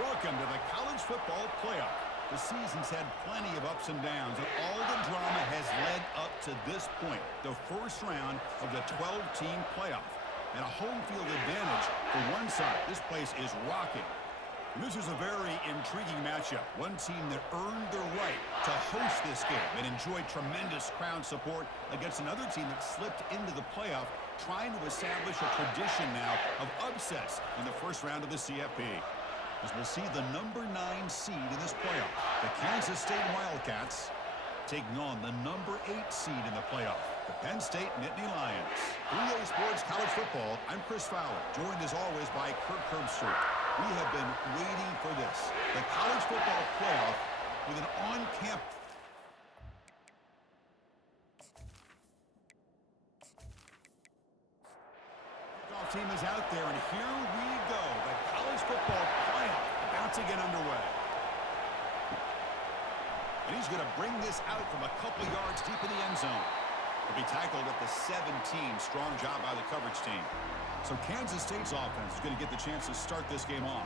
Welcome to the college football playoff. The season's had plenty of ups and downs, and all the drama has led up to this point, the first round of the 12-team playoff. And a home field advantage for one side. This place is rocking. And this is a very intriguing matchup. One team that earned the right to host this game and enjoyed tremendous crowd support against another team that slipped into the playoff, trying to establish a tradition now of upsets in the first round of the CFP. As we'll see the number 9 seed in this playoff, the Kansas State Wildcats, taking on the number 8 seed in the playoff, the Penn State Nittany Lions. 3A Sports College Football, I'm Chris Fowler, joined as always by Kirk Herbstreit. We have been waiting for this, the college football playoff with an on-campus. Team is out there, and here we go. The college football playoff about to get underway. And he's going to bring this out from a couple yards deep in the end zone. He'll be tackled at the 17. Strong job by the coverage team. So Kansas State's offense is going to get the chance to start this game off.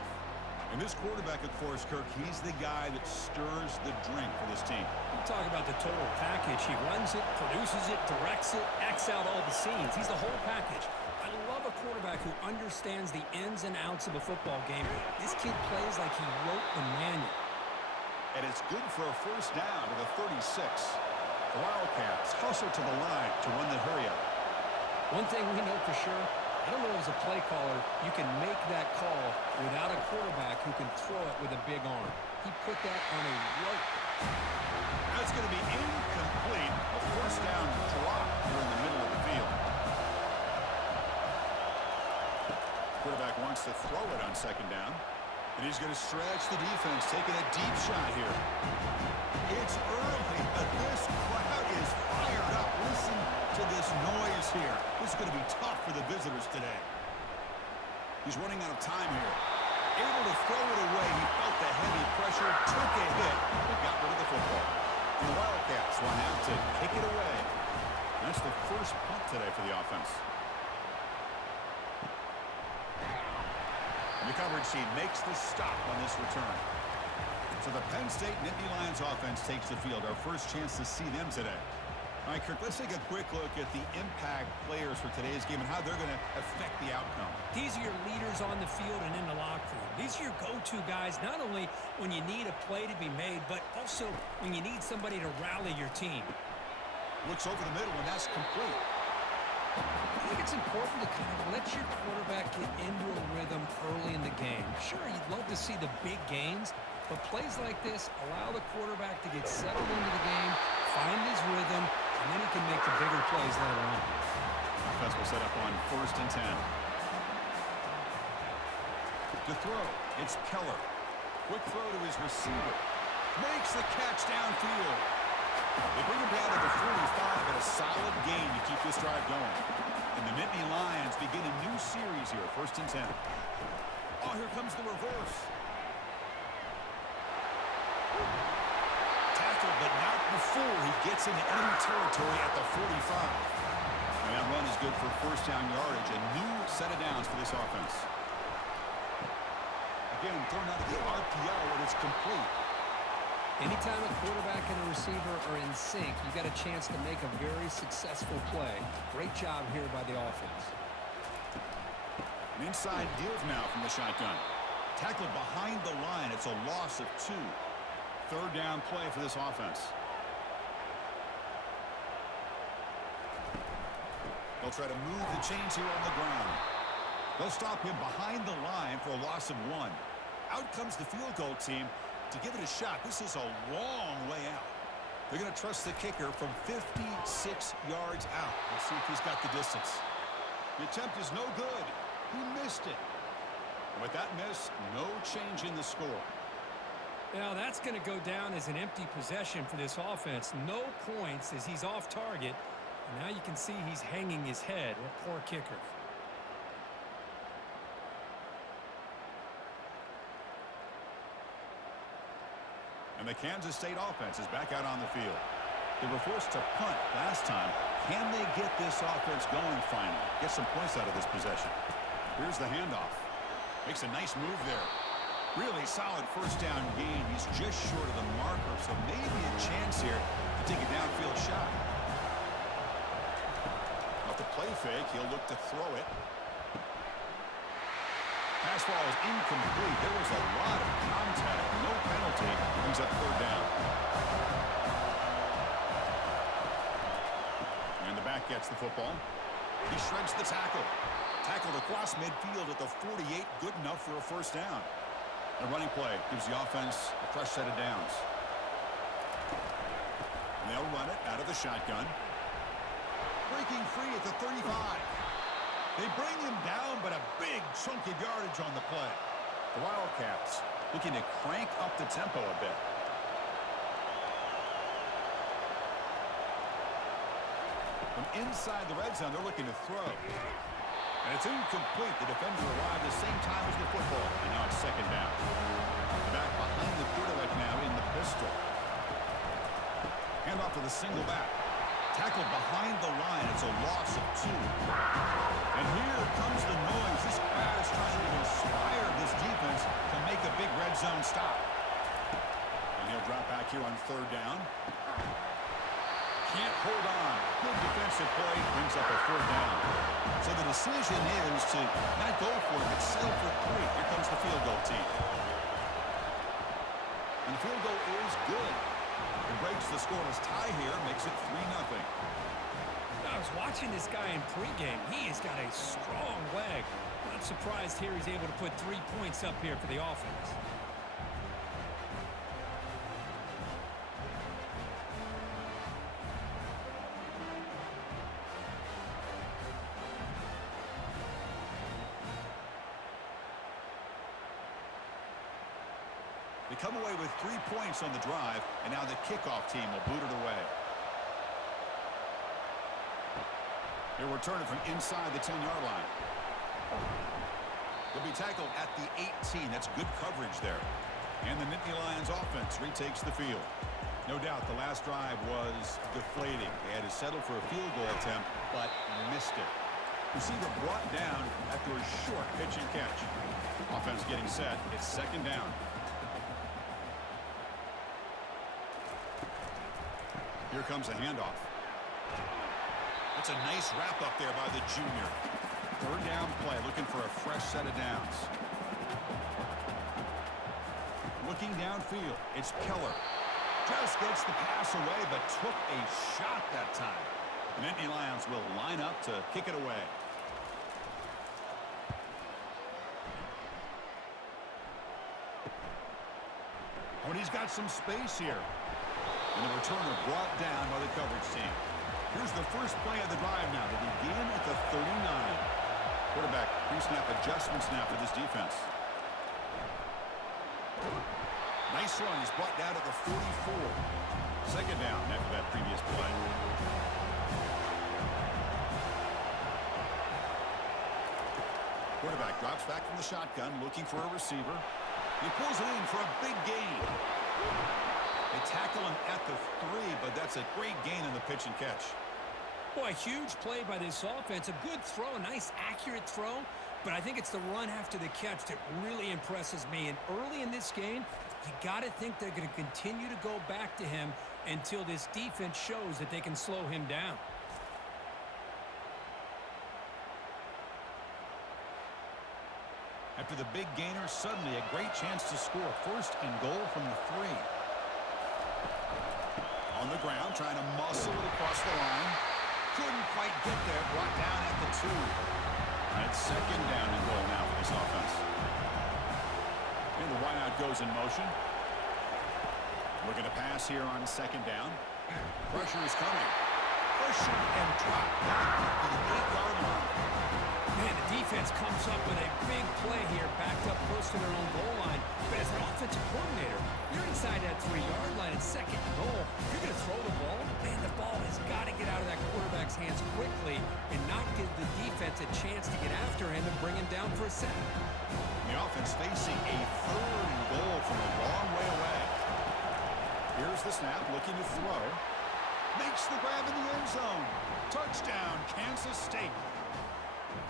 And this quarterback, of course, Kirk, he's the guy that stirs the drink for this team. You talk about the total package. He runs it, produces it, directs it, acts out all the scenes. He's the whole package. I love a quarterback who understands the ins and outs of a football game. This kid plays like he wrote the manual. And it's good for a first down to the 36. The Wildcats hustle to the line to run the hurry-up. One thing we know for sure, I don't know as a play caller, you can make that call without a quarterback who can throw it with a big arm. He put that on a rope. That's going to be incomplete. A first down drop here in the middle of the field. Quarterback wants to throw it on second down. And he's going to stretch the defense, taking a deep shot here. It's early, but this crowd is fired up. Listen to this noise here. This is going to be tough for the visitors today. He's running out of time here. Able to throw it away. He felt the heavy pressure, took a hit, but got rid of the football. And the Wildcats will have to kick it away. That's the first punt today for the offense. The coverage team makes the stop on this return. So the Penn State Nittany Lions offense takes the field. Our first chance to see them today. All right, Kirk, let's take a quick look at the impact players for today's game and how they're going to affect the outcome. These are your leaders on the field and in the locker room. These are your go-to guys, not only when you need a play to be made, but also when you need somebody to rally your team. Looks over the middle, and that's complete. I think it's important to kind of let your quarterback get into a rhythm early in the game. Sure, you'd love to see the big gains, but plays like this allow the quarterback to get settled into the game, find his rhythm, and then he can make the bigger plays later on. Offense will set up on 1st and 10. To throw, it's Keller. Quick throw to his receiver. Makes the catch downfield. They bring him down to the 45 at a solid gain to keep this drive going. And the Nittany Lions begin a new series here, 1st and 10. Oh, here comes the reverse. Tackled, but not before he gets into enemy territory at the 45. And that run is good for first down yardage. A new set of downs for this offense. Again, thrown out of the RPO, and it's complete. Anytime a quarterback and a receiver are in sync, you got a chance to make a very successful play. Great job here by the offense. An inside give now from the shotgun. Tackled behind the line. It's a loss of 2. Third down play for this offense. They'll try to move the chains here on the ground. They'll stop him behind the line for a loss of 1. Out comes the field goal team to give it a shot. This is a long way out. They're going to trust the kicker from 56 yards out. Let's see if he's got the distance. The attempt is no good. He missed it. And with that miss, no change in the score. Now that's going to go down as an empty possession for this offense. No points as he's off target. And now you can see he's hanging his head. What a poor kicker. And the Kansas State offense is back out on the field. They were forced to punt last time. Can they get this offense going finally? Get some points out of this possession. Here's the handoff. Makes a nice move there. Really solid first down gain. He's just short of the marker, so maybe a chance here to take a downfield shot. Off the play fake, he'll look to throw it. Pass ball is incomplete. There was a lot of contact. No penalty. Brings up third down. And the back gets the football. He shreds the tackle. Tackled across midfield at the 48. Good enough for a first down. A running play gives the offense a fresh set of downs. And they'll run it out of the shotgun. Breaking free at the 35. They bring him down, but a big chunk of yardage on the play. The Wildcats looking to crank up the tempo a bit. From inside the red zone, they're looking to throw. And it's incomplete. The defender arrived the same time as the football. And now it's second down. Back behind the quarterback now in the pistol. Hand off to the single back. Tackled behind the line. It's a loss of 2. And here comes the noise. This crowd is trying to inspire this defense to make a big red zone stop. And he'll drop back here on third down. Can't hold on. Good defensive play. Brings up a fourth down. So the decision is to not go for it, but settle for 3. Here comes the field goal team. And the field goal is good. It breaks the scoreless tie here, makes it 3-0. I was watching this guy in pregame. He has got a strong leg. Not surprised here he's able to put 3 points up here for the offense. They come away with 3 points on the drive, and now the kickoff team will boot it away. They'll return it from inside the 10-yard line. They'll be tackled at the 18. That's good coverage there. And the Nittany Lions offense retakes the field. No doubt the last drive was deflating. They had to settle for a field goal attempt, but missed it. Receiver brought down after a short pitch and catch. Offense getting set. It's second down. Here comes a handoff. That's a nice wrap-up there by the junior. Third down play, looking for a fresh set of downs. Looking downfield, it's Keller. Just gets the pass away, but took a shot that time. The Nittany Lions will line up to kick it away. Oh, and he's got some space here. And the returner brought down by the coverage team. Here's the first play of the drive now. They begin at the 39. Quarterback pre-snap adjustment snap for this defense. Nice run. He's brought down at the 44. Second down after that previous play. Quarterback drops back from the shotgun, looking for a receiver. He pulls it in for a big gain. They tackle him at the 3, but that's a great gain in the pitch and catch. Boy, a huge play by this offense. A good throw, a nice accurate throw. But I think it's the run after the catch that really impresses me. And early in this game, you got to think they're going to continue to go back to him until this defense shows that they can slow him down. After the big gainer, suddenly a great chance to score. First and goal from the 3. On the ground, trying to muscle it across the line. Couldn't quite get there. Brought down at the 2. And it's second down and goal now for this offense. And the wideout goes in motion. Looking to pass here on second down. Pressure is coming. Pressure and drop back at the 8-yard line. Man, the defense comes up with a big play here, backed up close to their own goal line. But as an offensive coordinator, you're inside that 3-yard line at second and goal. You're going to throw the ball. Man, the ball has got to get out of that quarterback's hands quickly and not give the defense a chance to get after him and bring him down for a sack. The offense facing a third and goal from a long way away. Here's the snap, looking to throw. Makes the grab in the end zone. Touchdown, Kansas State.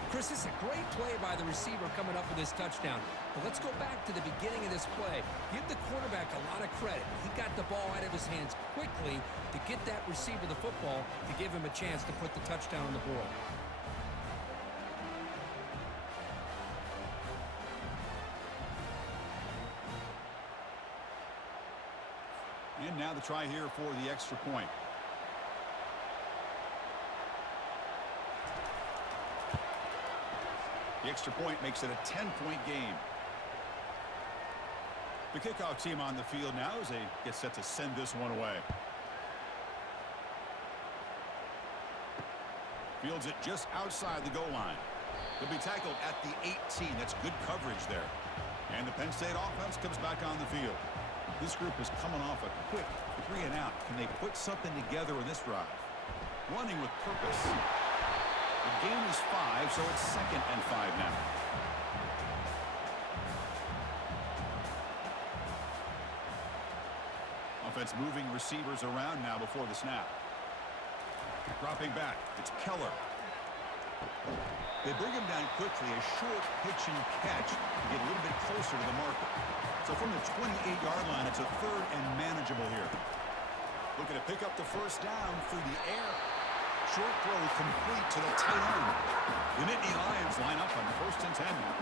Chris, this is a great play by the receiver coming up with this touchdown. But let's go back to the beginning of this play. Give the quarterback a lot of credit. He got the ball out of his hands quickly to get that receiver the football to give him a chance to put the touchdown on the board. And now the try here for the extra point. The extra point makes it a 10-point game. The kickoff team on the field now as they get set to send this one away. Fields it just outside the goal line. They'll be tackled at the 18. That's good coverage there. And the Penn State offense comes back on the field. This group is coming off a quick 3 and out. Can they put something together in this drive? Running with purpose. The game is 5, so it's 2nd and 5 now. Offense moving receivers around now before the snap. Dropping back, it's Keller. They bring him down quickly, a short pitch and catch to get a little bit closer to the marker. So from the 28-yard line, it's a 3rd and manageable here. Looking to pick up the first down through the air. Short throw complete to the tight end. The Nittany Lions line up on 1st and 10 now.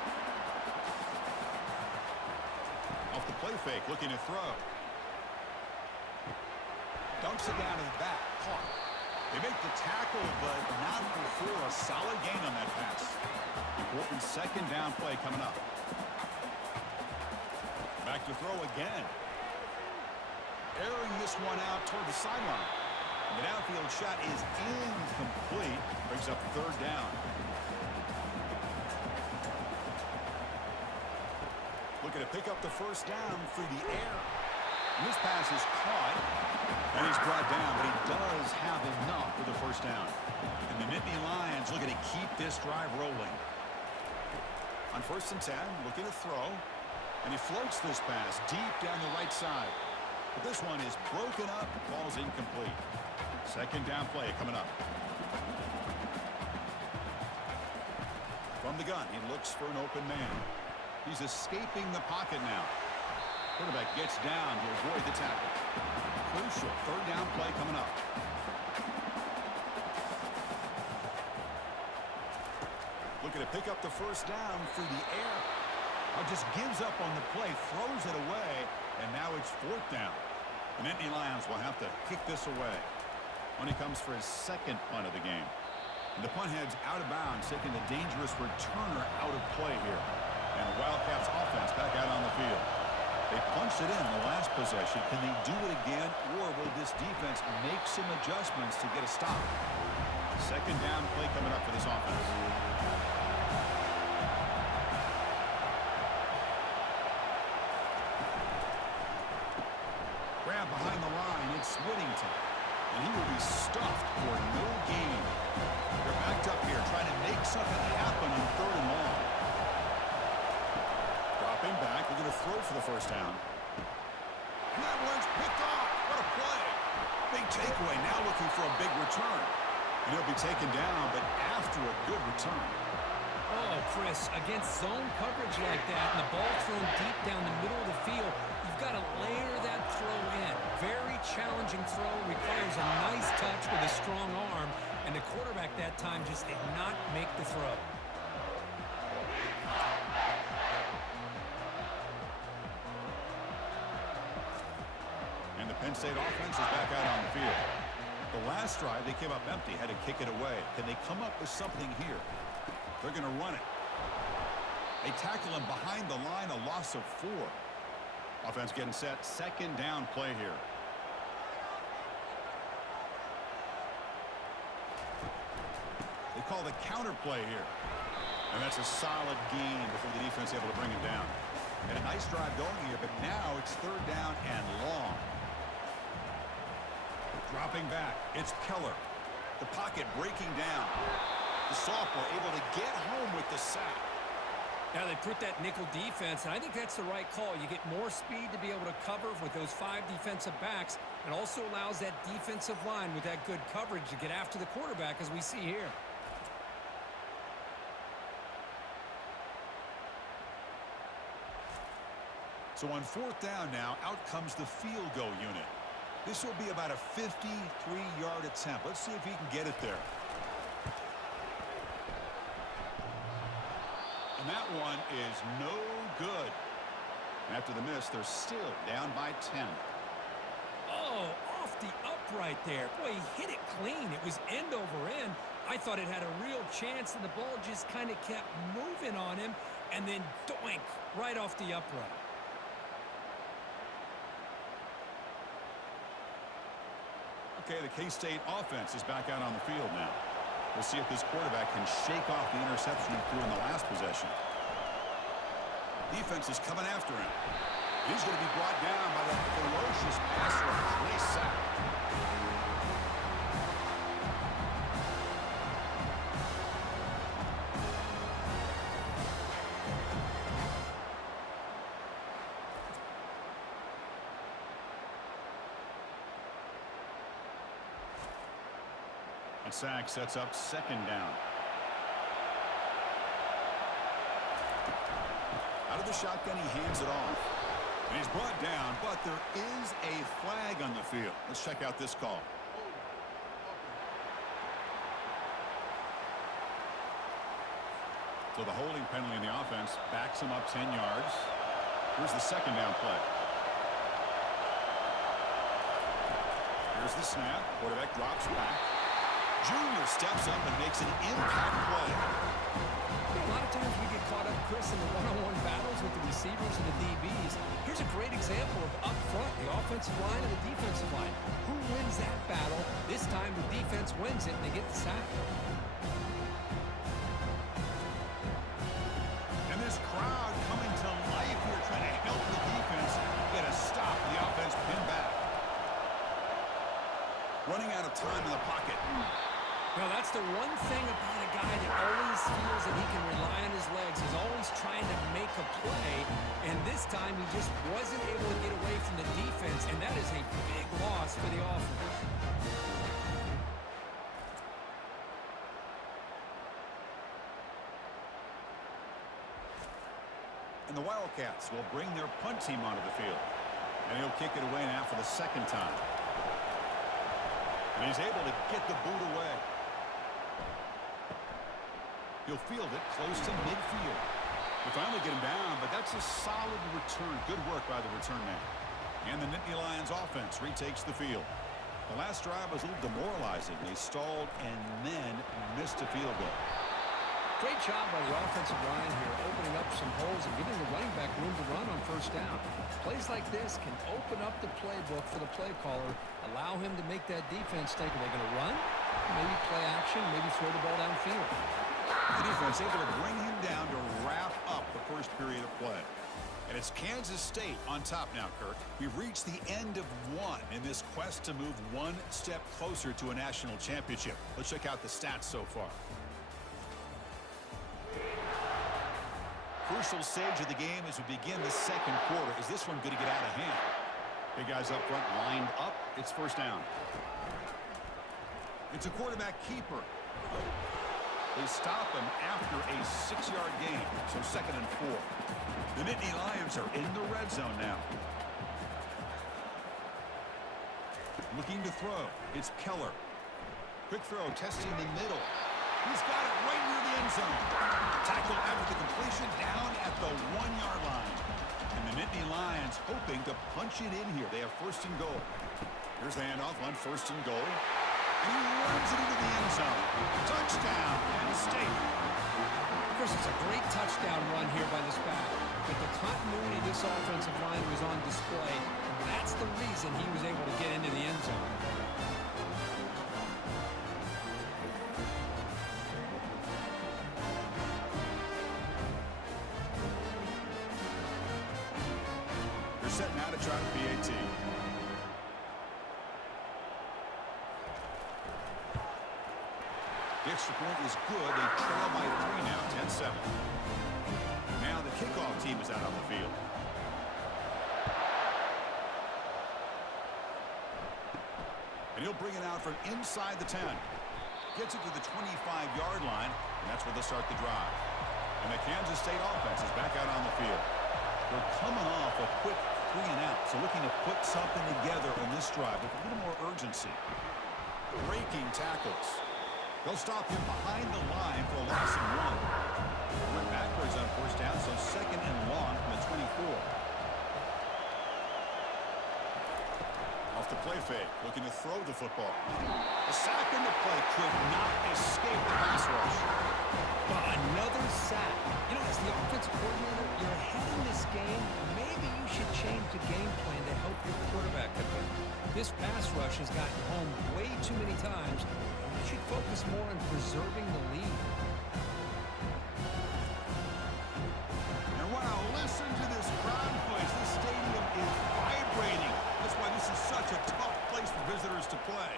Off the play fake, looking to throw. Dumps it down to the back, caught. They make the tackle, but not before a solid gain on that pass. Important 2nd down play coming up. Back to throw again. Airing this one out toward the sideline. The downfield shot is incomplete. Brings up 3rd down. Looking to pick up the first down through the air. And this pass is caught. And he's brought down, but he does have enough for the first down. And the Nittany Lions looking to keep this drive rolling. On 1st and 10, looking to throw. And he floats this pass deep down the right side. But this one is broken up, ball's incomplete. 2nd down play coming up. From the gun, he looks for an open man. He's escaping the pocket now. Quarterback gets down to avoid the tackle. Crucial 3rd down play coming up. Looking to pick up the first down through the air. Just gives up on the play, throws it away, and now it's 4th down. The Nittany Lions will have to kick this away when he comes for his 2nd punt of the game. And the punt heads out of bounds, taking the dangerous returner out of play here. And the Wildcats offense back out on the field. They punched it in the last possession. Can they do it again, or will this defense make some adjustments to get a stop? 2nd down play coming up for this offense. Grab behind the line, it's Whittington. And he will be stuffed for no gain. They're backed up here, trying to make something happen on 3rd and long. Dropping back, they're going to throw for the first down. And that one's picked off. What a play. Big takeaway, now looking for a big return. And he'll be taken down, but after a good return. Oh, Chris, against zone coverage like that and the ball thrown deep down the middle of the field, you've got to layer that throw in. Very challenging throw, requires a nice touch with a strong arm, and the quarterback that time just did not make the throw. And the Penn State offense is back out on the field. The last drive, they came up empty, had to kick it away. Can they come up with something here? They're going to run it. They tackle him behind the line, a loss of 4. Offense getting set, 2nd down play here. They call the counter play here. And that's a solid gain before the defense able to bring him down. And a nice drive going here, but now it's 3rd down and long. Dropping back, it's Keller. The pocket breaking down. The sophomore able to get home with the sack. Now they put that nickel defense, and I think that's the right call. You get more speed to be able to cover with those 5 defensive backs, and also allows that defensive line with that good coverage to get after the quarterback, as we see here. So on fourth down now, out comes the field goal unit. This will be about a 53-yard attempt. Let's see if he can get it there. And that one is no good. And after the miss, they're still down by 10. Oh, off the upright there. Boy, he hit it clean. It was end over end. I thought it had a real chance, and the ball just kind of kept moving on him, and then doink, right off the upright. Okay, the K-State offense is back out on the field now. We'll see if this quarterback can shake off the interception he threw in the last possession. Defense is coming after him. He's going to be brought down by the ferocious pass rush. Nice sack. And sack sets up second down. Out of the shotgun, he hands it off. And he's brought down, but there is a flag on the field. Let's check out this call. So the holding penalty in the offense backs him up 10 yards. Here's the second down play. Here's the snap. Quarterback drops back. Junior steps up and makes an impact play. A lot of times we get caught up, Chris, in the one-on-one battles with the receivers and the DBs. Here's a great example of up front, the offensive line and the defensive line. Who wins that battle? This time the defense wins it and they get the sack. And this crowd coming to life here, trying to help the defense get a stop. The offense pinned back. Running out of time in the pocket. Well, that's the one thing about a guy that always feels that he can rely on his legs. He's always trying to make a play, and this time he just wasn't able to get away from the defense, and that is a big loss for the offense. And the Wildcats will bring their punt team onto the field. And he'll kick it away now for the second time. And he's able to get the boot away. He'll field it close to midfield. They finally get him down, but that's a solid return. Good work by the return man. And the Nittany Lions offense retakes the field. The last drive was a little demoralizing. They stalled and then missed a field goal. Great job by the offensive line here, opening up some holes and giving the running back room to run on first down. Plays like this can open up the playbook for the play caller, allow him to make that defense think, are they going to run? Maybe play action, maybe throw the ball downfield. The defense able to bring him down to wrap up the first period of play. And it's Kansas State on top now, Kirk. We've reached the end of one in this quest to move one step closer to a national championship. Let's check out the stats so far. Crucial stage of the game as we begin the second quarter. Is this one going to get out of hand? Big guys up front lined up. It's first down. It's a quarterback keeper. They stop him after a 6-yard gain, so 2nd and 4. The Nittany Lions are in the red zone now. Looking to throw. It's Keller. Quick throw, testing the middle. He's got it right near the end zone. Tackle after the completion down at the 1-yard line. And the Nittany Lions hoping to punch it in here. They have 1st and goal. Here's the handoff on 1st and goal. And he runs it into the end zone. Touchdown, Penn State. Chris, it's a great touchdown run here by this back. But the continuity of this offensive line was on display. And that's the reason he was able to get into the end zone. They're set now to try the PAT. The extra point is good. They trail by 3 now, 10-7. Now the kickoff team is out on the field. And he'll bring it out from inside the 10. Gets it to the 25-yard line, and that's where they'll start the drive. And the Kansas State offense is back out on the field. They're coming off a quick 3 and out, so looking to put something together on this drive with a little more urgency. Breaking tackles. They'll stop him behind the line for a loss of 1. Went backwards on first down, so 2nd and long from the 24. Off the play fake, looking to throw the football. A sack in the play could not escape the pass rush. But another sack. You know, as the offensive coordinator, you're ahead in this game. Maybe you should change the game plan to help your quarterback a bit. This pass rush has gotten home way too many times. You should focus more on preserving the lead. And wow, listen to this crowd noise. This stadium is vibrating. That's why this is such a tough place for visitors to play.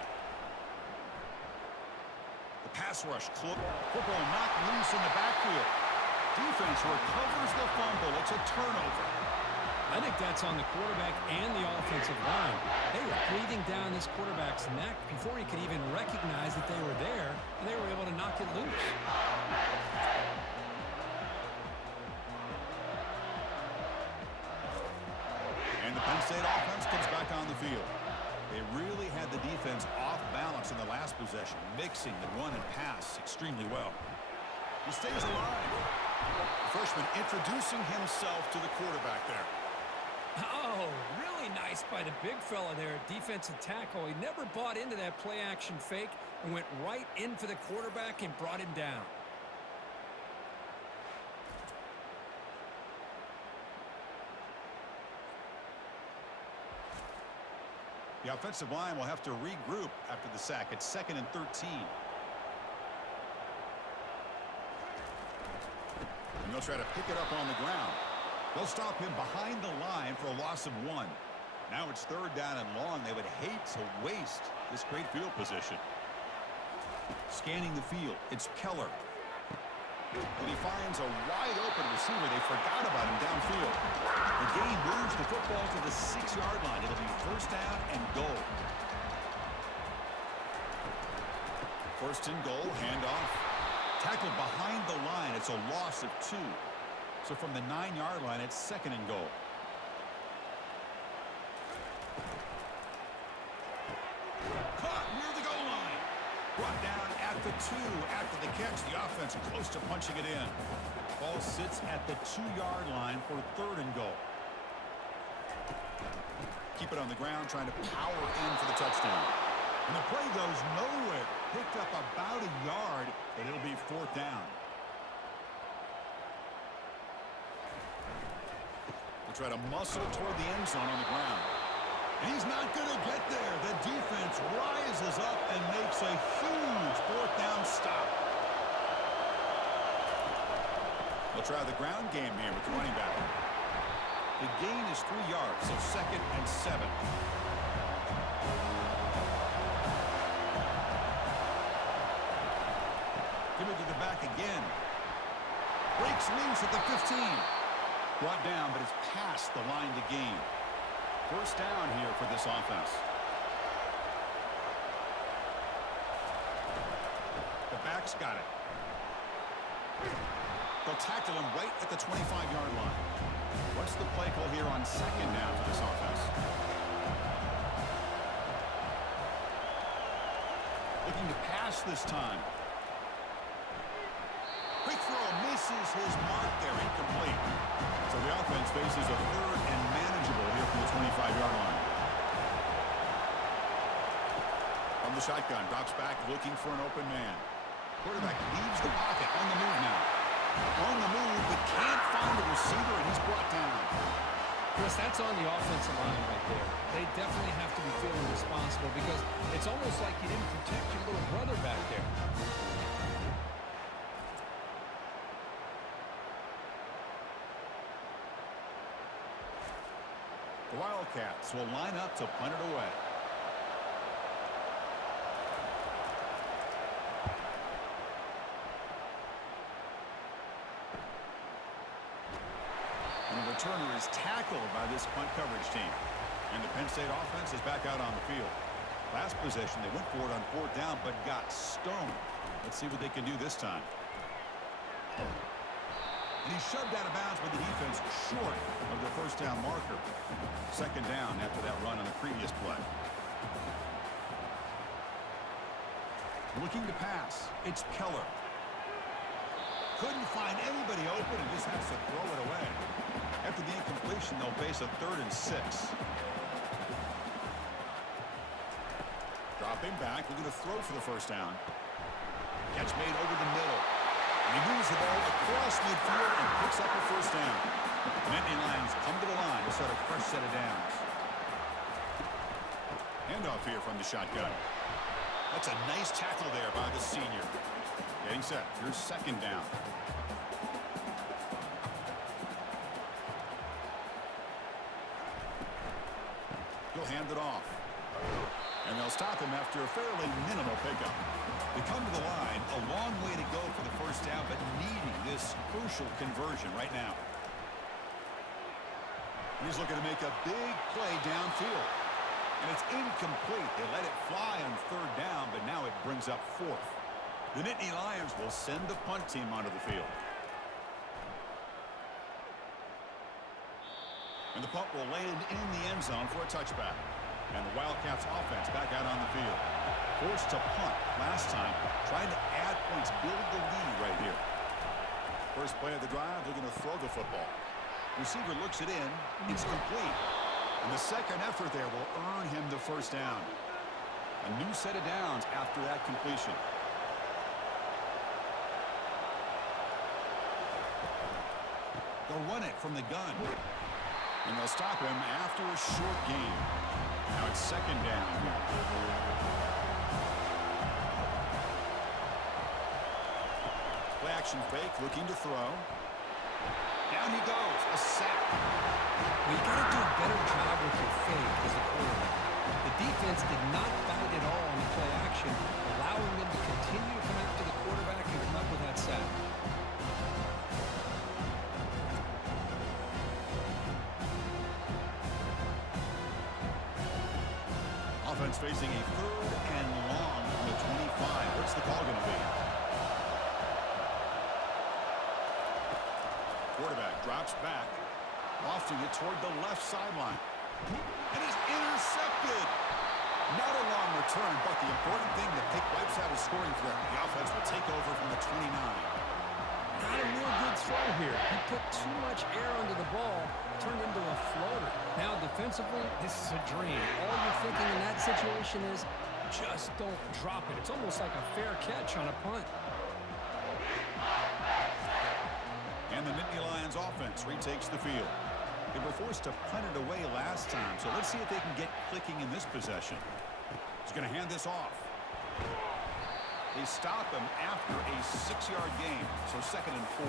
The pass rush close. Football knocked loose in the backfield. Defense recovers the fumble. It's a turnover. I think that's on the quarterback and the offensive line. They were breathing down this quarterback's neck before he could even recognize that they were there, and they were able to knock it loose. And the Penn State offense comes back on the field. They really had the defense off balance in the last possession, mixing the run and pass extremely well. He stays alive. The freshman introducing himself to the quarterback there. Oh, really nice by the big fella there at defensive tackle. He never bought into that play-action fake and went right in for the quarterback and brought him down. The offensive line will have to regroup after the sack. It's 2nd and 13. And they'll try to pick it up on the ground. They'll stop him behind the line for a loss of 1. Now it's 3rd down and long. They would hate to waste this great field position. Scanning the field, it's Keller. And he finds a wide-open receiver. They forgot about him downfield. The gain moves the football to the 6-yard line. It'll be 1st down and goal. 1st and goal, handoff. Tackled behind the line. It's a loss of 2. So from the 9-yard line, it's 2nd and goal. Caught near the goal line. Brought down at the 2 after the catch. The offense close to punching it in. Ball sits at the 2-yard line for 3rd and goal. Keep it on the ground, trying to power in for the touchdown. And the play goes nowhere. Picked up about a yard, but it'll be 4th down. They'll try to muscle toward the end zone on the ground. And he's not going to get there. The defense rises up and makes a huge 4th down stop. They'll try the ground game here with the running back. The gain is 3 yards, so 2nd and 7. Give it to the back again. Breaks loose at the 15. Brought down, but it's past the line to gain. 1st down here for this offense. The back's got it. They'll tackle him right at the 25-yard line. What's the play call here on 2nd down for this offense? Looking to pass this time. Quick throw misses his mark there, incomplete. So the offense faces a 3rd and manageable here from the 25-yard line. From the shotgun, drops back looking for an open man. Quarterback leaves the pocket, on the move now. On the move, but can't find a receiver, and he's brought down. Chris, that's on the offensive line right there. They definitely have to be feeling responsible because it's almost like you didn't protect your little brother back there. The Wildcats will line up to punt it away. And the returner is tackled by this punt coverage team. And the Penn State offense is back out on the field. Last possession, they went for it on 4th down, but got stoned. Let's see what they can do this time. And he's shoved out of bounds by the defense short of the first down marker. Second down after that run on the previous play. Looking to pass. It's Keller. Couldn't find anybody open and just has to throw it away. After the incompletion, they'll face a 3rd and 6. Dropping back, looking to throw for the first down. Catch made over the middle. And he moves the ball across midfield and picks up a first down. The Nittany Lions come to the line to start a fresh set of downs. Handoff here from the shotgun. That's a nice tackle there by the senior. Getting set. Here's second down. He'll hand it off. And they'll stop him after a fairly minimal pickup. They come to the line, a long way to go for the first down, but needing this crucial conversion right now. He's looking to make a big play downfield. And it's incomplete. They let it fly on 3rd down, but now it brings up 4th. The Nittany Lions will send the punt team onto the field. And the punt will land in the end zone for a touchback. And the Wildcats offense back out on the field. Forced to punt last time, trying to add points, build the lead right here. First play of the drive, looking to throw the football. Receiver looks it in. It's complete. And the second effort there will earn him the first down. A new set of downs after that completion. They'll run it from the gun. And they'll stop him after a short gain. Now it's second down. Play action fake, looking to throw. Down he goes, a sack. Well, you got to do a better job with your fake as a quarterback. The defense did not bite at all on the play action, allowing them to continue to come after the quarterback and come up with that sack. Offense facing a 3rd and long from the 25. What's the call going to be? Quarterback drops back, lofting it toward the left sideline. And he's intercepted. Not a long return, but the important thing, the pick wipes out a scoring threat. The offense will take over from the 29. Not a real good throw here. He put too much air under the ball, turned into a floater. Now defensively, this is a dream. All you're thinking in that situation is just don't drop it. It's almost like a fair catch on a punt. And the Nittany Lions offense retakes the field. They were forced to punt it away last time, so let's see if they can get clicking in this possession. He's going to hand this off. They stop him after a 6-yard gain, so second and 4.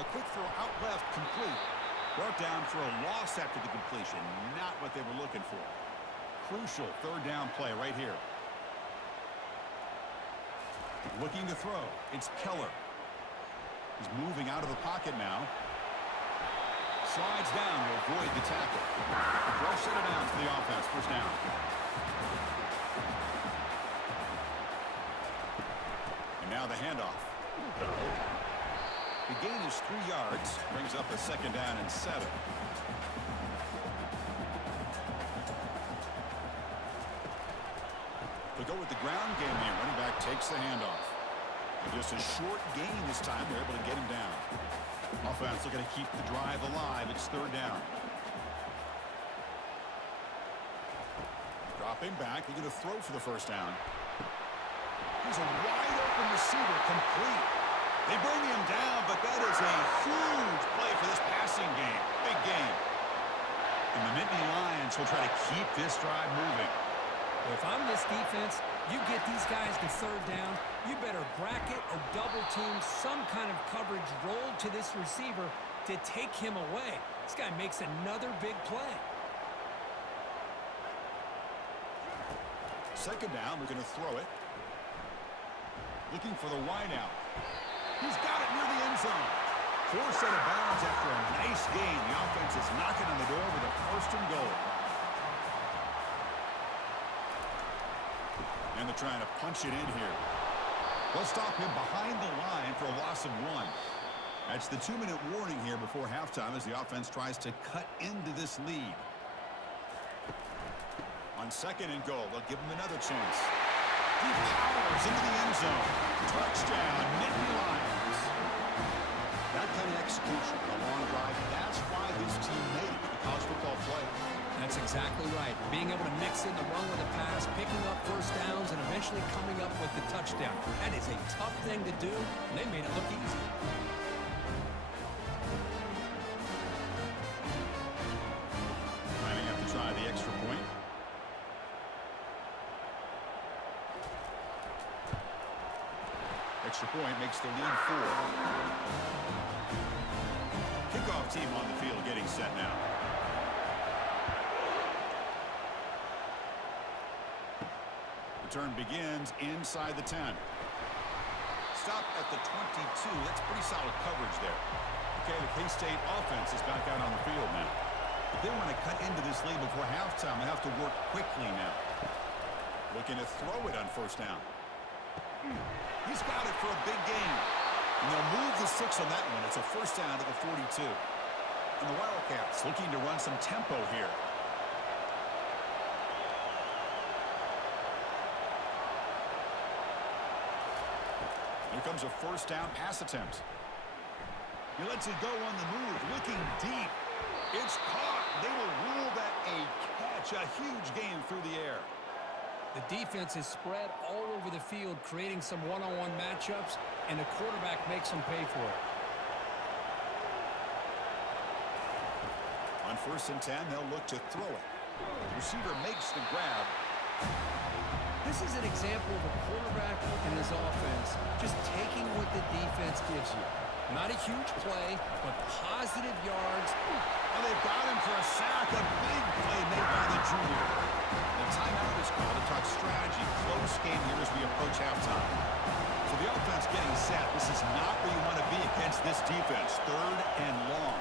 A quick throw out left, complete. Brought down for a loss after the completion. Not what they were looking for. Crucial 3rd down play right here. Looking to throw. It's Keller. He's moving out of the pocket now. Slides down to avoid the tackle. Fresh set of downs for the offense. First down. And now the handoff. The gain is 3 yards. Brings up a second down and 7. They go with the ground game here. Running back takes the handoff. And just a short gain this time. They're able to get him down. Offense looking to keep the drive alive. It's 3rd down. Dropping back. Looking to throw for the first down. Here's a wide open receiver, complete. They bring him down, but that is a huge play for this passing game. Big game. And the Nittany Lions will try to keep this drive moving. If I'm this defense, you get these guys to 3rd down, you better bracket or double team some kind of coverage rolled to this receiver to take him away. This guy makes another big play. Second down, we're going to throw it. Looking for the wide out. He's got it near the end zone. 4 set of bounds after a nice gain. The offense is knocking on the door with a 1st and goal. And they're trying to punch it in here. They'll stop him behind the line for a loss of 1. That's the 2-minute warning here before halftime as the offense tries to cut into this lead. On 2nd and goal, they'll give him another chance. He powers into the end zone. Touchdown, Nittany Lions. That kind of execution, a long drive, that's why this team made it to the college football playoff. That's exactly right. Being able to mix in the run with the pass, picking up first downs, and eventually coming up with the touchdown. That is a tough thing to do, and they made it look easy. Lining up to try the extra point. Extra point makes the lead 4. Kickoff team on the field getting set now. Return begins inside the 10. Stop at the 22. That's pretty solid coverage there. Okay, the K-State offense is back out on the field now. If they want to cut into this lead before halftime, they have to work quickly now. Looking to throw it on first down. He's got it for a big gain. And they'll move the 6 on that one. It's a first down to the 42. And the Wildcats looking to run some tempo here. Here comes a first down pass attempt. He lets it go on the move, looking deep. It's caught. They will rule that a catch, a huge gain through the air. The defense is spread all over the field, creating some one-on-one matchups, and the quarterback makes them pay for it. On 1st and 10, they'll look to throw it. Receiver makes the grab. This is an example of a quarterback and his offense just taking what the defense gives you. Not a huge play, but positive yards. And they've got him for a sack. A big play made by the junior. The timeout is called to talk strategy. Close game here as we approach halftime. So the offense getting set. This is not where you want to be against this defense. 3rd and long.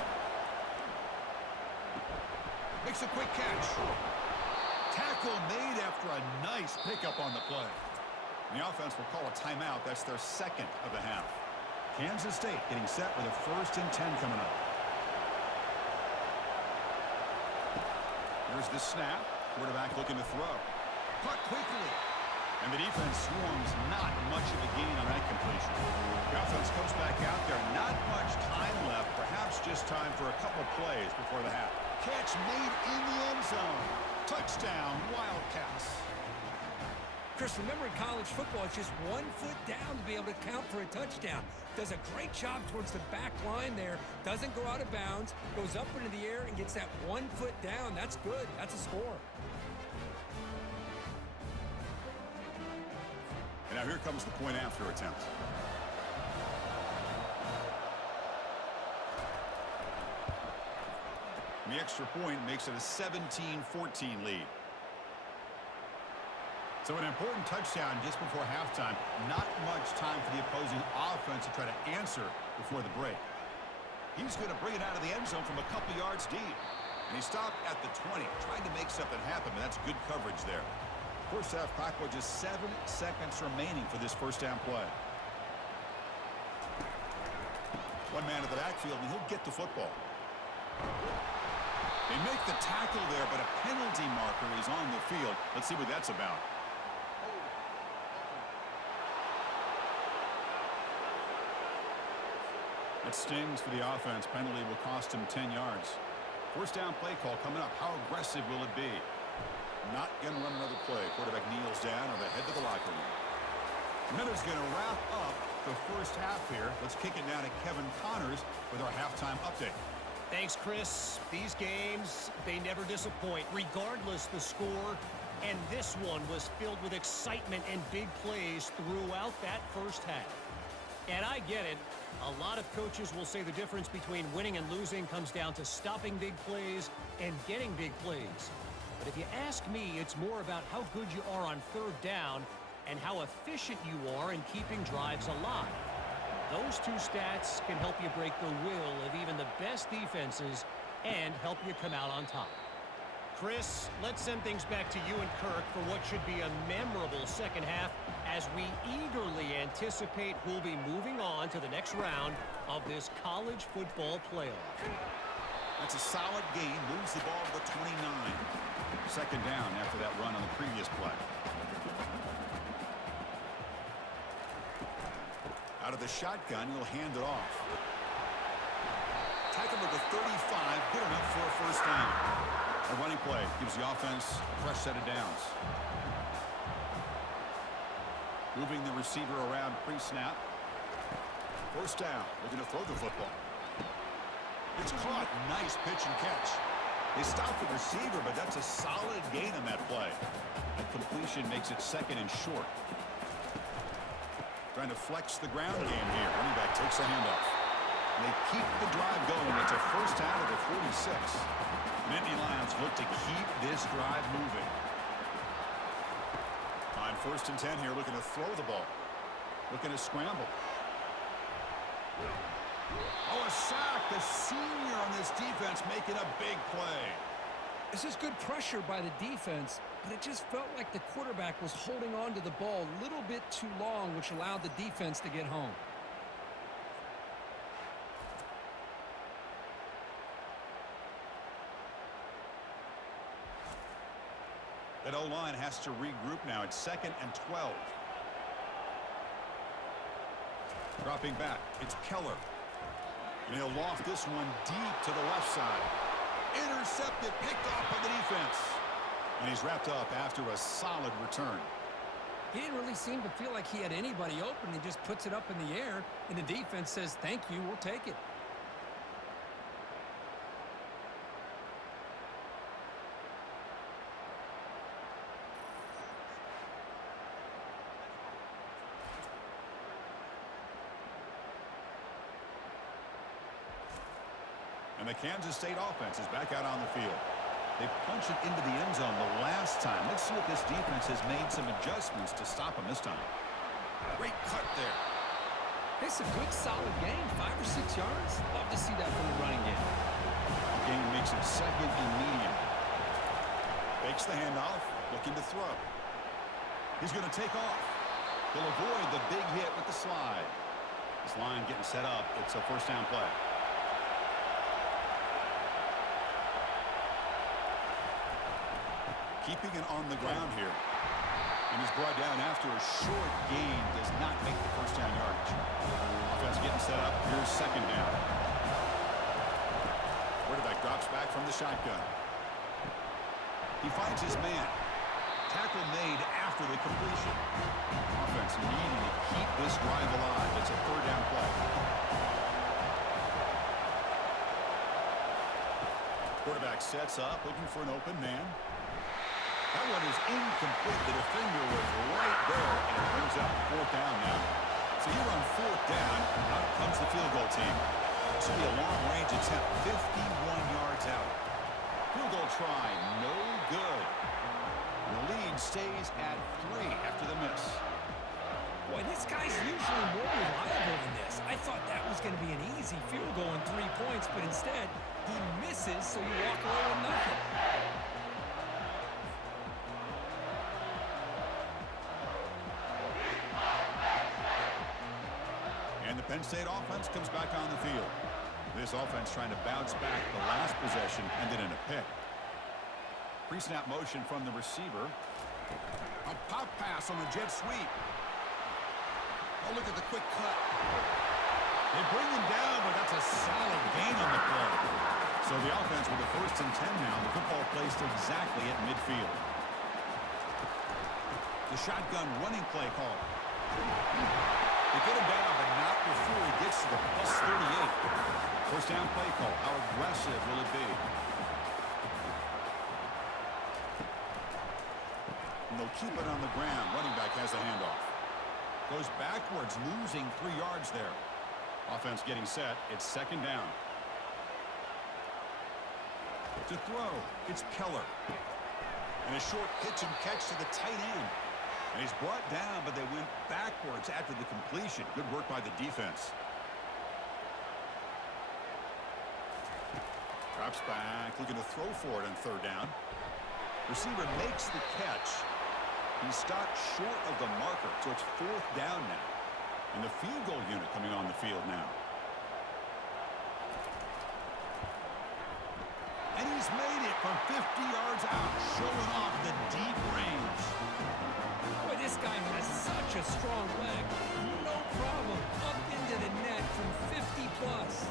Makes a quick catch. Tackle made after a nice pickup on the play. And the offense will call a timeout. That's their 2nd of the half. Kansas State getting set with a 1st and 10 coming up. Here's the snap. Quarterback looking to throw. Caught quickly. And the defense swarms. Not much of a gain on that completion. The offense comes back out there. Not much time left. Perhaps just time for a couple plays before the half. Catch made in the end zone. Touchdown, Wildcats. Chris, remember in college football, it's just 1 foot down to be able to count for a touchdown. Does a great job towards the back line there. Doesn't go out of bounds. Goes up into the air and gets that 1 foot down. That's good. That's a score. And now here comes the point after attempt. And the extra point makes it a 17-14 lead. So an important touchdown just before halftime. Not much time for the opposing offense to try to answer before the break. He's going to bring it out of the end zone from a couple yards deep. And he stopped at the 20, trying to make something happen, but that's good coverage there. First half clock with just 7 seconds remaining for this first down play. One man at the backfield, and he'll get the football. They make the tackle there, but a penalty marker is on the field. Let's see what that's about. It stings for the offense. Penalty will cost him 10 yards. First down play call coming up. How aggressive will it be? Not going to run another play. Quarterback kneels down or they head to the locker room. Miller's going to wrap up the first half here. Let's kick it down to Kevin Connors with our halftime update. Thanks, Chris. These games, they never disappoint, regardless the score. And this one was filled with excitement and big plays throughout that first half. And I get it. A lot of coaches will say the difference between winning and losing comes down to stopping big plays and getting big plays. But if you ask me, it's more about how good you are on third down and how efficient you are in keeping drives alive. Those two stats can help you break the will of even the best defenses and help you come out on top. Chris, let's send things back to you and Kirk for what should be a memorable second half as we eagerly anticipate we'll be moving on to the next round of this college football playoff. That's a solid gain. Moves the ball to the 29. Second down after that run on the previous play. Out of the shotgun, he'll hand it off. Tackle at the 35. Good enough for a first down. A running play gives the offense a fresh set of downs. Moving the receiver around pre-snap. First down. Looking to throw the football. It's caught. Nice pitch and catch. They stopped the receiver, but that's a solid gain on that play. The completion makes it second and short. Trying to flex the ground game here. Running back takes the handoff. And they keep the drive going. It's a first down at the 46. Nittany Lions look to keep this drive moving. On first and 10 here, looking to throw the ball. Looking to scramble. Oh, a sack. The senior on this defense making a big play. This is good pressure by the defense, but it just felt like the quarterback was holding on to the ball a little bit too long, which allowed the defense to get home. That O-line has to regroup now. It's second and 12. Dropping back. It's Keller. And he'll loft this one deep to the left side. Intercepted, picked off by the defense. And he's wrapped up after a solid return. He didn't really seem to feel like he had anybody open. He just puts it up in the air, and the defense says, thank you, we'll take it. And the Kansas State offense is back out on the field. They punch it into the end zone the last time. Let's see if this defense has made some adjustments to stop them this time. Great cut there. It's a good, solid game, 5 or 6 yards. Love to see that from the running game. The game makes it second and medium. Fakes the handoff, looking to throw. He's going to take off. He'll avoid the big hit with the slide. This line getting set up. It's a first down play. Keeping it on the ground here. And he's brought down after a short gain. Does not make the first down yardage. Offense getting set up. Here's second down. Quarterback drops back from the shotgun. He finds his man. Tackle made after the completion. Offense needing to keep this drive alive. It's a third down play. Quarterback sets up, looking for an open man. That one is incomplete. The defender was right there, and it brings up fourth down now. So here on fourth down, out comes the field goal team. This will be a long-range attempt, 51 yards out. Field goal try, no good. And the lead stays at 3 after the miss. Boy, this guy's usually more reliable than this. I thought that was going to be an easy field goal in 3 points, but instead, he misses, so you walk away with nothing. Penn State offense comes back on the field. This offense trying to bounce back the last possession, ended in a pick. Pre-snap motion from the receiver. A pop pass on the jet sweep. Oh, look at the quick cut. They bring him down, but that's a solid gain on the play. So the offense with the first and 10 now. The football placed exactly at midfield. The shotgun running play call. They get him down, but not before he gets to the plus 38. First down play call. How aggressive will it be? And they'll keep it on the ground. Running back has the handoff. Goes backwards, losing 3 yards there. Offense getting set. It's second down. To throw, it's Keller. And a short pitch and catch to the tight end. And he's brought down, but they went backwards after the completion. Good work by the defense. Drops back, looking to throw for it on third down. Receiver makes the catch. He stopped short of the marker, so it's 4th down now. And the field goal unit coming on the field now. And he's made it from 50 yards out, showing off the deep range. Boy, this guy has such a strong leg. No problem up into the net from 50 plus.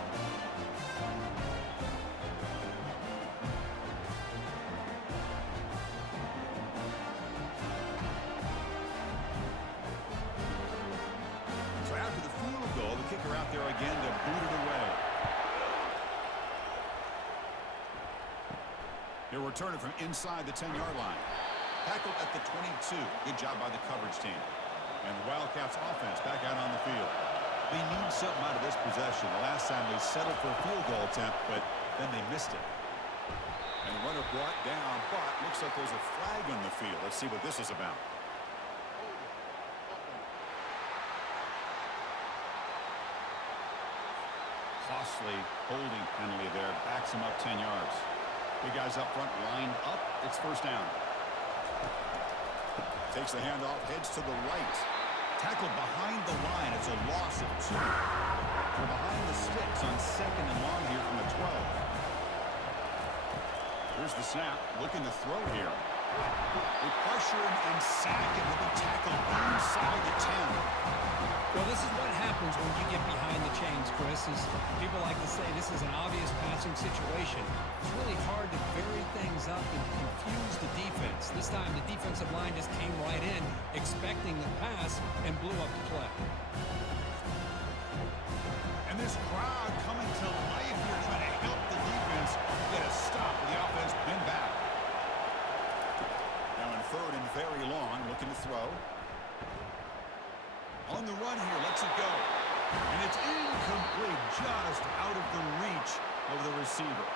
So after the field goal, the kicker out there again to boot it away. He'll return it from inside the 10-yard line. Tackled at the 22. Good job by the coverage team. And the Wildcats offense back out on the field. They need something out of this possession. The last time they settled for a field goal attempt, but then they missed it. And the runner brought down, but looks like there's a flag on the field. Let's see what this is about. Costly holding penalty there. Backs him up 10 yards. Big guys up front lined up. It's 1st down. Takes the handoff, heads to the right. Tackled behind the line. It's a loss of 2. We're behind the sticks on 2nd and long here from the 12. Here's the snap. Looking to throw here. They pressure him and sack him. He'll be tackled inside the 10. Well, this is what happens when you get behind the chains, Chris. Is people like to say this is an obvious passing situation. It's really hard to vary things up and confuse the defense. This time the defensive line just came right in, expecting the pass, and blew up the play. And this crowd coming to life here, trying to help the defense get a stop with the offense pinned back. Now in 3rd and very long, looking to throw. On the run here, lets it go. And it's incomplete, just out of the reach of the receiver.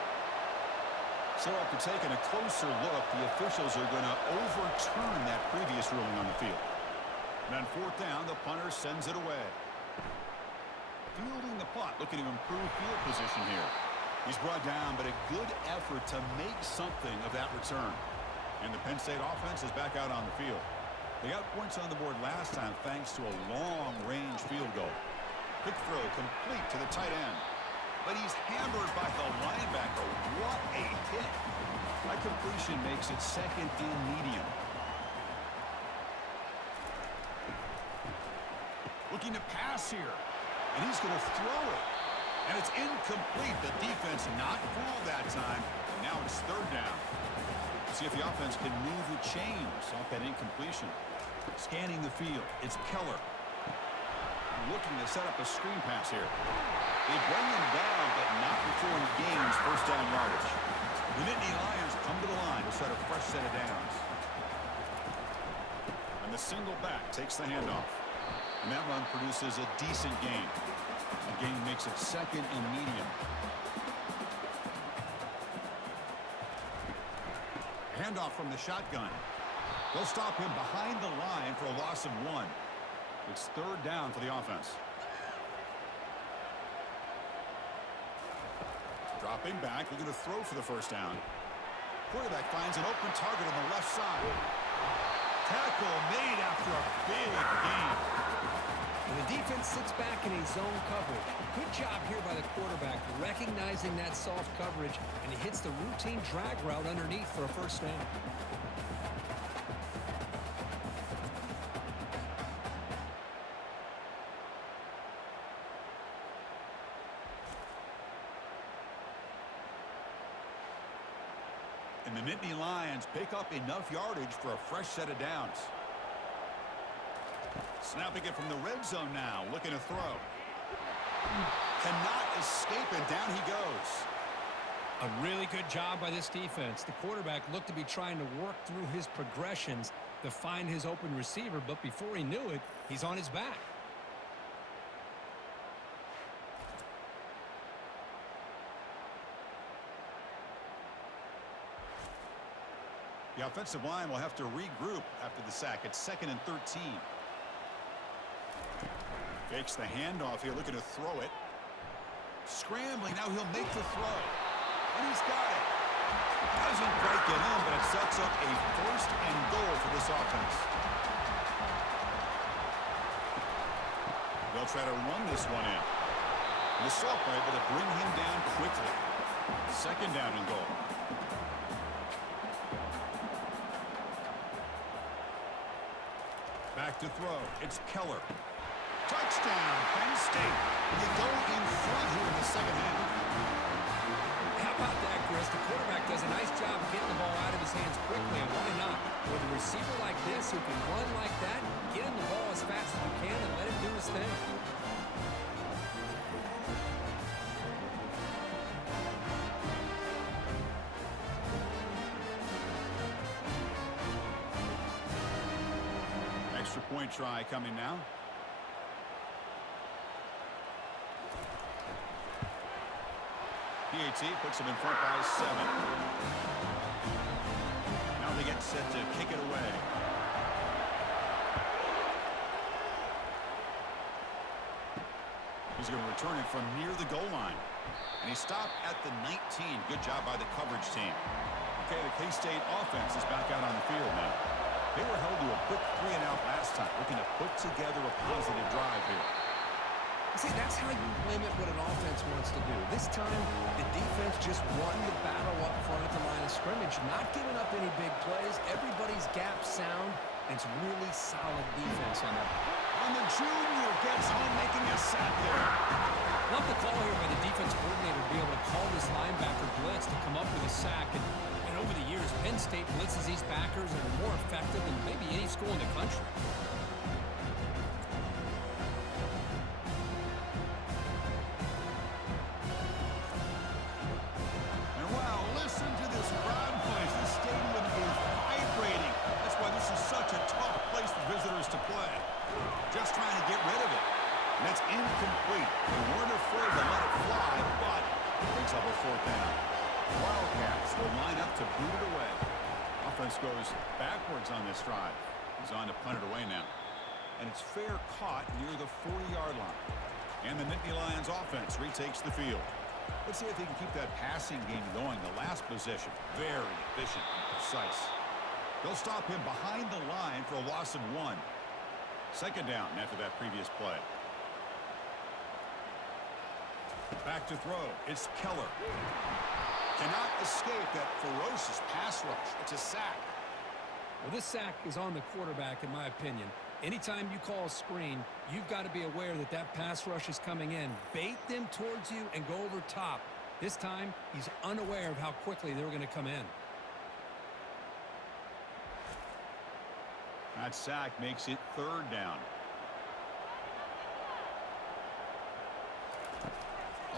So after taking a closer look, the officials are going to overturn that previous ruling on the field. And on 4th down, the punter sends it away. Fielding the punt, looking to improve field position here. He's brought down, but a good effort to make something of that return. And the Penn State offense is back out on the field. They got points on the board last time thanks to a long-range field goal. Quick throw complete to the tight end. But he's hammered by the linebacker. What a hit. That completion makes it 2nd and medium. Looking to pass here. And he's going to throw it. And it's incomplete. The defense not fooled that time. And now it's 3rd down. See if the offense can move the chains off that incompletion. Scanning the field, it's Keller. Looking to set up a screen pass here. They bring him down, but not before he gains 1st down yardage. The Nittany Lions come to the line to set a fresh set of downs. And the single back takes the handoff. And that run produces a decent gain. A gain makes it 2nd and medium. Handoff from the shotgun. They'll stop him behind the line for a loss of 1. It's 3rd down for the offense. Dropping back, looking to throw for the 1st down. Quarterback finds an open target on the left side. Tackle made after a big gain. And the defense sits back in a zone coverage. Good job here by the quarterback, recognizing that soft coverage, and he hits the routine drag route underneath for a 1st down. And the Nittany Lions pick up enough yardage for a fresh set of downs. Snapping it from the red zone now, looking to throw. Cannot escape, and down he goes. A really good job by this defense. The quarterback looked to be trying to work through his progressions to find his open receiver, but before he knew it, he's on his back. The offensive line will have to regroup after the sack. It's 2nd and 13. Fakes the handoff here, looking to throw it. Scrambling, now he'll make the throw. And he's got it. Doesn't quite get in, but it sets up a first and goal for this offense. They'll try to run this one in. The Assault were able to bring him down quickly. Second down and goal. Back to throw. It's Keller. Touchdown, Penn State. They go in front here in the second half. How about that, Chris? The quarterback does a nice job getting the ball out of his hands quickly, and why not? With a receiver like this who can run like that, get him the ball as fast as you can and let him do his thing. Extra point try coming now. PAT puts them in front by 7. Now they get set to kick it away. He's going to return it from near the goal line. And he stopped at the 19. Good job by the coverage team. Okay, the K-State offense is back out on the field now. They were held to a quick 3-and-out last time, looking to put together a positive drive here. See, that's how you limit what an offense wants to do. This time, the defense just won the battle up front at the line of scrimmage, not giving up any big plays. Everybody's gap sound, and it's really solid defense on that. And the junior gets home making a sack there. Love the call here by the defense coordinator to be able to call this linebacker blitz to come up with a sack. And over the years, Penn State blitzes these backers and are more effective than maybe any school in the country. Just trying to get rid of it. And that's incomplete. They weren't afraid to let it fly, but it brings up a 4th down. Wildcats will line up to boot it away. Offense goes backwards on this drive. He's on to punt it away now. And it's fair caught near the 40-yard line. And the Nittany Lions offense retakes the field. Let's see if they can keep that passing game going. The last possession, very efficient and precise. They'll stop him behind the line for a loss of 1. Second down after that previous play. Back to throw. It's Keller. Cannot escape that ferocious pass rush. It's a sack. Well, this sack is on the quarterback, in my opinion. Anytime you call a screen, you've got to be aware that that pass rush is coming in. Bait them towards you and go over top. This time, he's unaware of how quickly they're going to come in. That sack makes it 3rd down.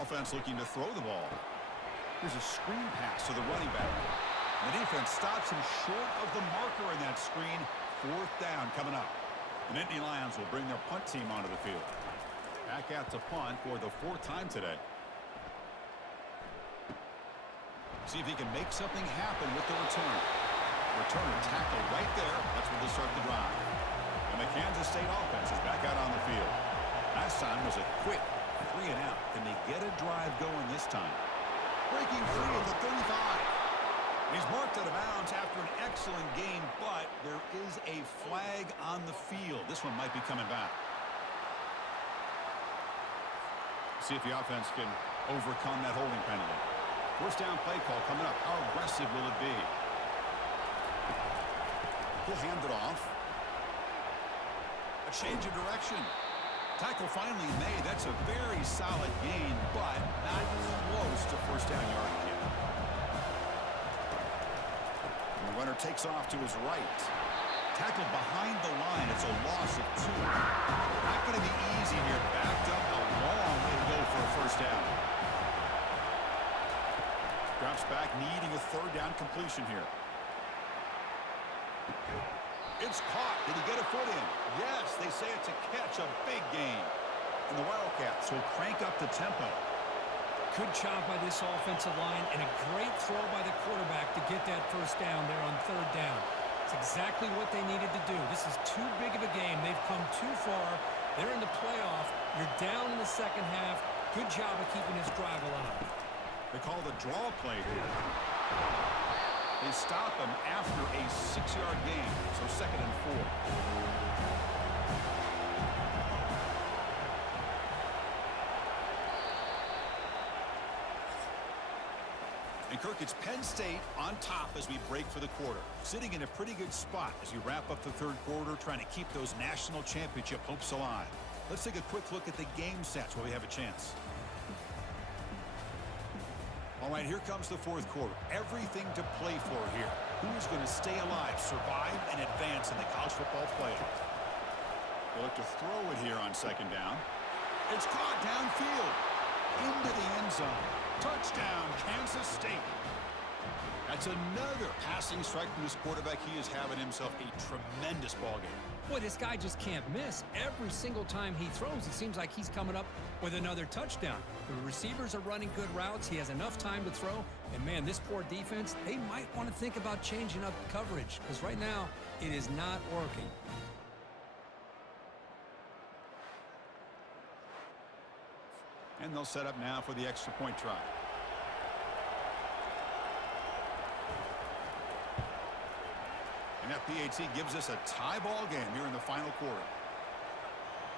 Offense looking to throw the ball. Here's a screen pass to the running back. The defense stops him short of the marker in that screen. 4th down coming up. The Nittany Lions will bring their punt team onto the field. Back out to punt for the 4th time today. See if he can make something happen with the return. Returner tackle right there. That's where they start the drive. And the Kansas State offense is back out on the field. Last time was a quick 3-and-out. Can they get a drive going this time? Breaking free at the 35. He's marked out of bounds after an excellent game, but there is a flag on the field. This one might be coming back. See if the offense can overcome that holding penalty. 1st down play call coming up. How aggressive will it be? He'll hand it off. A change of direction. Tackle finally made. That's a very solid gain, but not close to 1st down yardage yet. And the runner takes off to his right. Tackled behind the line. It's a loss of 2. Not going to be easy here. Backed up a long way to go for a 1st down. Drops back, needing a 3rd down completion here. It's caught. Did he get a foot in? Yes, they say it's a catch, a big gain. And the Wildcats will crank up the tempo. Good job by this offensive line and a great throw by the quarterback to get that 1st down there on 3rd down. It's exactly what they needed to do. This is too big of a game. They've come too far. They're in the playoff. You're down in the second half. Good job of keeping this drive alive. They call the draw play here. They stop him after a 6-yard gain, so 2nd and 4. And Kirk, it's Penn State on top as we break for the quarter. Sitting in a pretty good spot as we wrap up the 3rd quarter, trying to keep those national championship hopes alive. Let's take a quick look at the game stats while we have a chance. All right, here comes the 4th quarter. Everything to play for here. Who is going to stay alive, survive, and advance in the college football playoff? They look to throw it here on 2nd down. It's caught downfield into the end zone. Touchdown, Kansas State. That's another passing strike from this quarterback. He is having himself a tremendous ball game. Boy, this guy just can't miss. Every single time he throws, it seems like he's coming up with another touchdown. The receivers are running good routes. He has enough time to throw. And, man, this poor defense, they might want to think about changing up coverage because right now it is not working. And they'll set up now for the extra point try. And that PAT gives us a tie ball game here in the final quarter.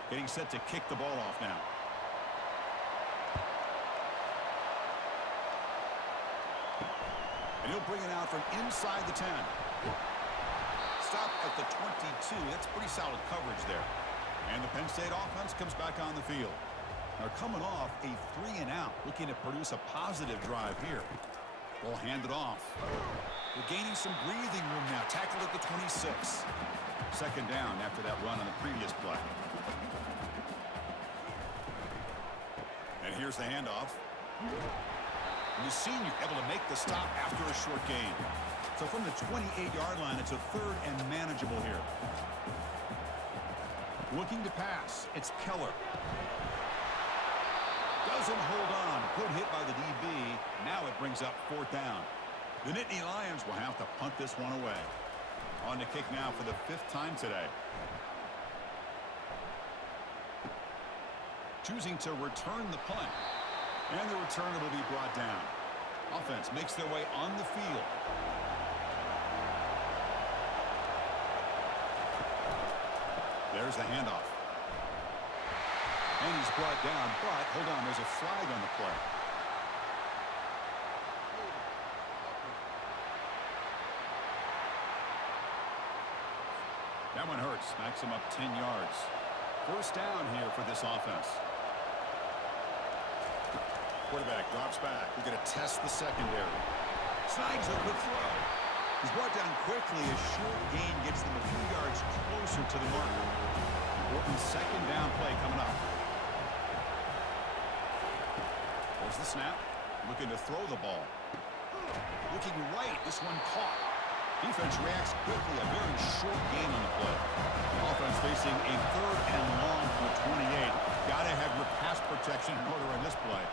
Getting set to kick the ball off now. And he'll bring it out from inside the 10. Stop at the 22. That's pretty solid coverage there. And the Penn State offense comes back on the field. They're coming off a 3-and-out, looking to produce a positive drive here. Ball handed off. They're gaining some breathing room now. Tackled at the 26. 2nd down after that run on the previous play. And here's the handoff. And the senior able to make the stop after a short gain. So from the 28-yard line, it's a 3rd and manageable here. Looking to pass. It's Keller. Doesn't hold on. Good hit by the DB. Now it brings up 4th down. The Nittany Lions will have to punt this one away. On to kick now for the 5th time today. Choosing to return the punt. And the returner will be brought down. Offense makes their way on the field. There's the handoff. And he's brought down, but hold on, there's a flag on the play. That one hurts. Smacks him up 10 yards. 1st down here for this offense. Quarterback drops back. We're going to test the secondary. Snags a good throw. He's brought down quickly. A short gain gets them a few yards closer to the marker. Important 2nd down play coming up. There's the snap. Looking to throw the ball. Looking right. This one caught. Defense reacts quickly. A very short gain on the play. Offense facing a 3rd and long from the 28. Got to have your pass protection in order on this play.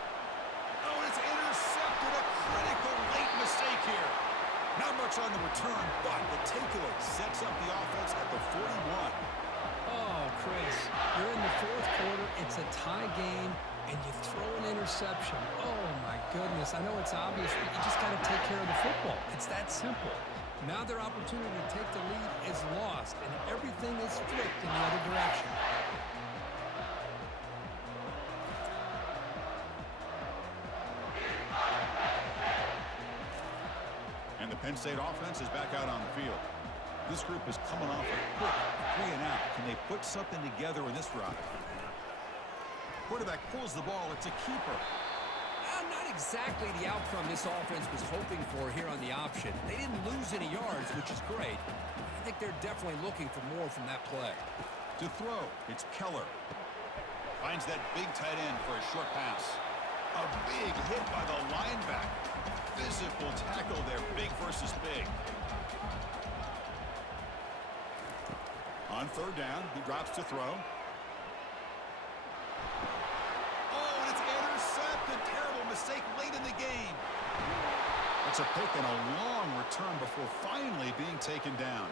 Oh, it's intercepted. A critical late mistake here. Not much on the return, but the takeaway sets up the offense at the 41. Oh, Chris, you're in the 4th quarter. It's a tie game, and you throw an interception. Oh, my goodness. I know it's obvious, but you just got to take care of the football. It's that simple. Now their opportunity to take the lead is lost, and everything is flipped in the other direction. And the Penn State offense is back out on the field. This group is coming off a quick 3-and-out. Can they put something together in this drive? Quarterback pulls the ball. It's a keeper. Not exactly the outcome this offense was hoping for here on the option. They didn't lose any yards, which is great. I think they're definitely looking for more from that play. To throw, it's Keller. Finds that big tight end for a short pass. A big hit by the linebacker. Physical tackle there, big versus big. On 3rd down, he drops to throw. Oh, and it's intercepted. Terrible mistake late in the game. It's a pick and a long return before finally being taken down.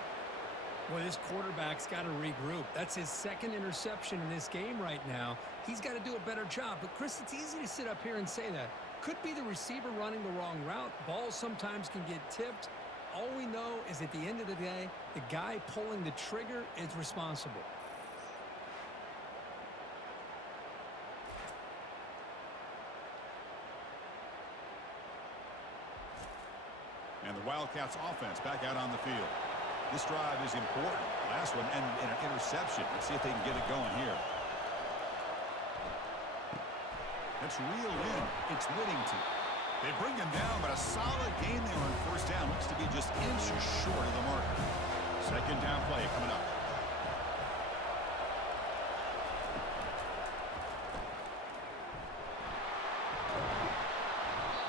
Well, this quarterback's got to regroup. That's his 2nd interception in this game right now. He's got to do a better job. But, Chris, it's easy to sit up here and say that. Could be the receiver running the wrong route. Balls sometimes can get tipped. All we know is at the end of the day, the guy pulling the trigger is responsible. And the Wildcats offense back out on the field. This drive is important. Last one ended in an interception. Let's see if they can get it going here. That's reeled in. It's Whittington. They bring him down, but a solid gain there on first down. Looks to be just inches short of the marker. Second down play coming up.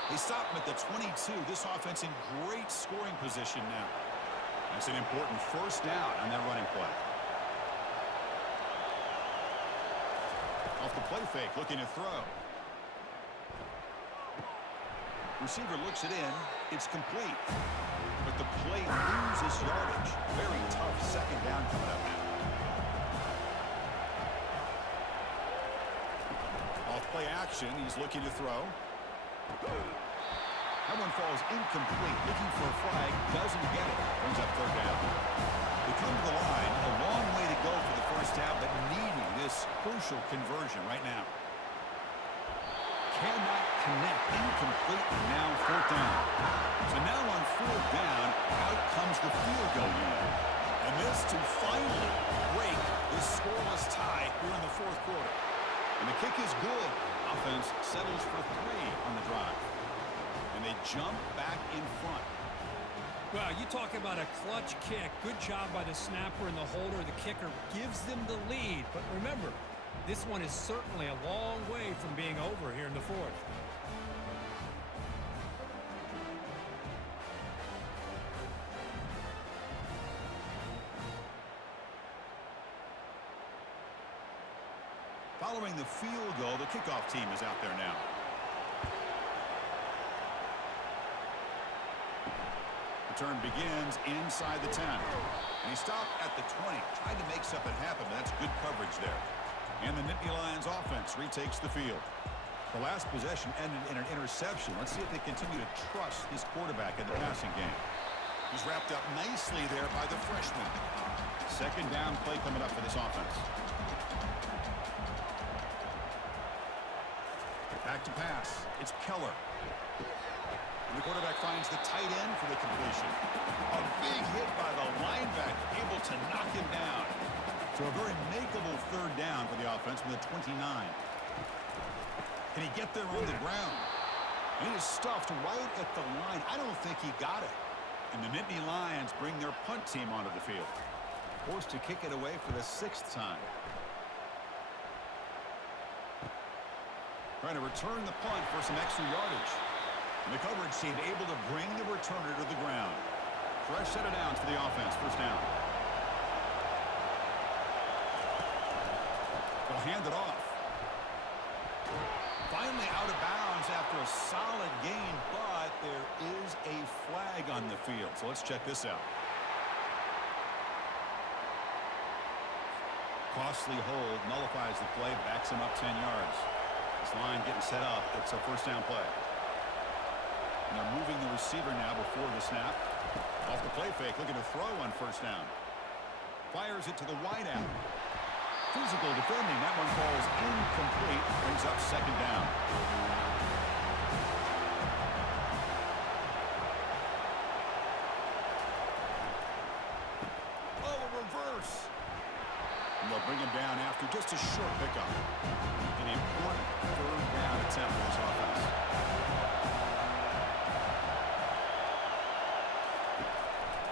They stop him at the 22. This offense in great scoring position now. That's an important first down on that running play. Off the play fake, looking to throw. Receiver looks it in. It's complete. But the play loses yardage. Very tough second down coming up now. Off play action, he's looking to throw. That one falls incomplete. Looking for a flag. Doesn't get it. Brings up third down. They come to the line. A long way to go for the first down, but needing this crucial conversion right now. Cannot connect. Incomplete. And now fourth down. So now on fourth down, out comes the field goal unit. And this to finally break this scoreless tie here in the fourth quarter. And the kick is good. Offense settles for 3 on the drive. And they jump back in front. Well, you talk about a clutch kick. Good job by the snapper and the holder. The kicker gives them the lead. But remember, this one is certainly a long way from being over here in the fourth. Following the field goal, the kickoff team is out there now. Return begins inside the 10. And he stopped at the 20. Tried to make something happen, but that's good coverage there. And the Nittany Lions offense retakes the field. The last possession ended in an interception. Let's see if they continue to trust this quarterback in the passing game. He's wrapped up nicely there by the freshman. Second down play coming up for this offense. Back to pass. It's Keller. And the quarterback finds the tight end for the completion. A big hit by the linebacker, able to knock him down. So a very makeable third down for the offense from the 29. Can he get there on the ground? And he is stuffed right at the line. I don't think he got it. And the Nittany Lions bring their punt team onto the field. Forced to kick it away for the 6th time. Trying to return the punt for some extra yardage. And the coverage team able to bring the returner to the ground. Fresh set of downs for the offense. First down. They'll hand it off. Finally out of bounds after a solid gain, but there is a flag on the field. So let's check this out. Costly hold, nullifies the play, backs him up 10 yards. This line getting set up. It's a first down play. And they're moving the receiver now before the snap. Off the play fake, looking to throw on first down. Fires it to the wide out. Physical defending. That one falls incomplete. Brings up second down. Oh, a reverse. And they'll bring him down after just a short pickup. An important third down attempt for this offense.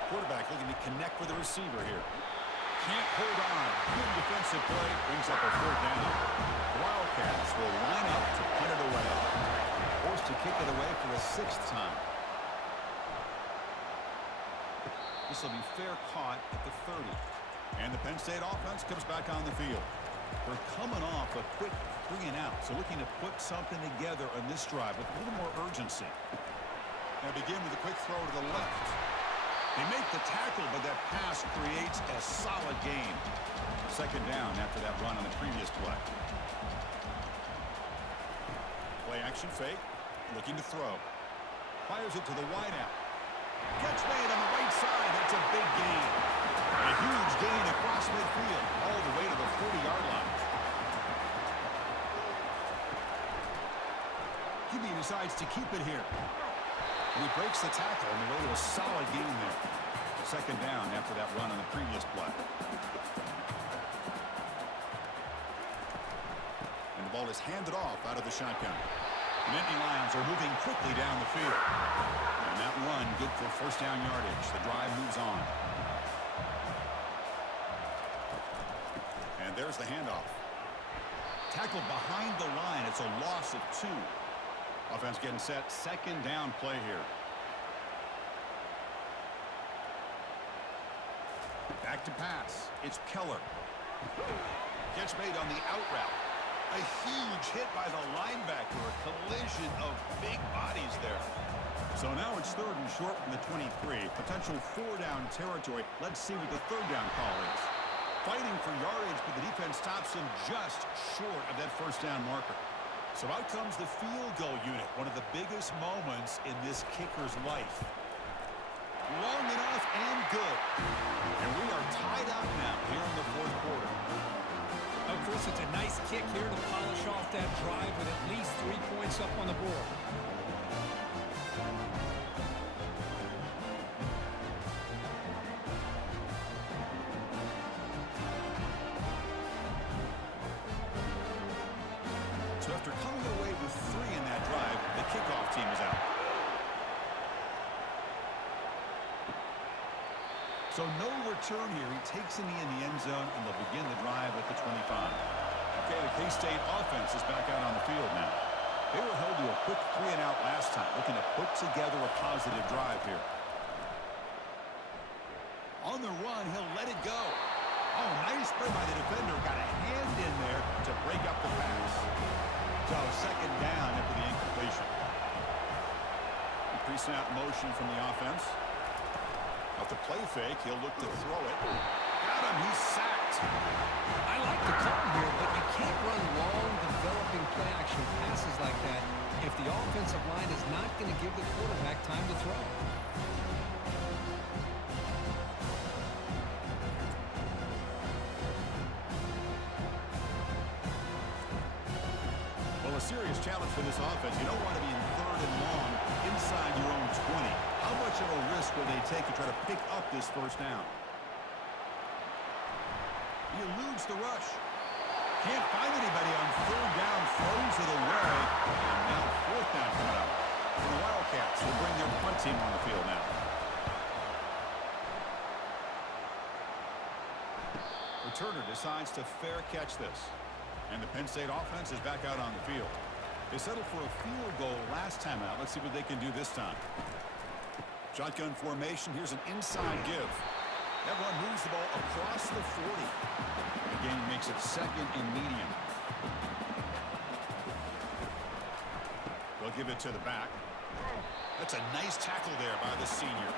Quarterback looking to connect with the receiver here. Can't hold on. Good defensive play. Brings up a fourth down. The Wildcats will line up to punt it away. Forced to kick it away for the 6th time. This will be fair caught at the 30. And the Penn State offense comes back on the field. They're coming off a quick 3 and out, so looking to put something together on this drive with a little more urgency. Now begin with a quick throw to the left. They make the tackle, but that pass creates a solid gain. Second down after that run on the previous play. Play action fake, looking to throw. Fires it to the wide out. Catch made on the right side. That's a big gain. A huge gain across midfield, all the way to the 40-yard line. QB decides to keep it here. And he breaks the tackle on the way to a solid gain there. Second down after that run on the previous play. And the ball is handed off out of the shotgun. The Nittany Lions are moving quickly down the field. And that run good for first down yardage. The drive moves on. And there's the handoff. Tackled behind the line. It's a loss of 2. Offense getting set. Second down play here. Back to pass. It's Keller. Catch made on the out route. A huge hit by the linebacker. A collision of big bodies there. So now it's 3rd and short from the 23. Potential 4-down territory. Let's see what the 3rd down call is. Fighting for yardage, but the defense stops him just short of that first down marker. So out comes the field goal unit. One of the biggest moments in this kicker's life. Long enough and good. And we are tied up now here in the 4th quarter. Of course, it's a nice kick here to polish off that drive with at least 3 points up on the board. So after coming away with 3 in that drive, the kickoff team is out. So no return here. He takes a knee in the end zone, and they'll begin the drive at the 25. Okay, the K-State offense is back out on the field now. They were held to a quick 3-and-out last time, looking to put together a positive drive here. On the run, he'll let it go. Oh, nice play by the defender. Got a hand in there to break up the pass. So second down after the incompletion. Pre-snap motion from the offense. Off the play fake, he'll look to throw it. Got him, he's sacked. I like the call here, but you can't run long, developing play-action passes like that if the offensive line is not going to give the quarterback time to throw. Well, a serious challenge for this offense. You don't want to be in 3rd and long inside your own 20. How much of a risk will they take to try to pick up this first down? He eludes the rush. Can't find anybody on 3rd down, throws it away. And now 4th down coming up. And the Wildcats will bring their punt team on the field now. Returner decides to fair catch this. And the Penn State offense is back out on the field. They settled for a field goal last time out. Let's see what they can do this time. Shotgun formation. Here's an inside give. That run moves the ball across the 40. The game makes it 2nd and medium. They'll give it to the back. That's a nice tackle there by the senior.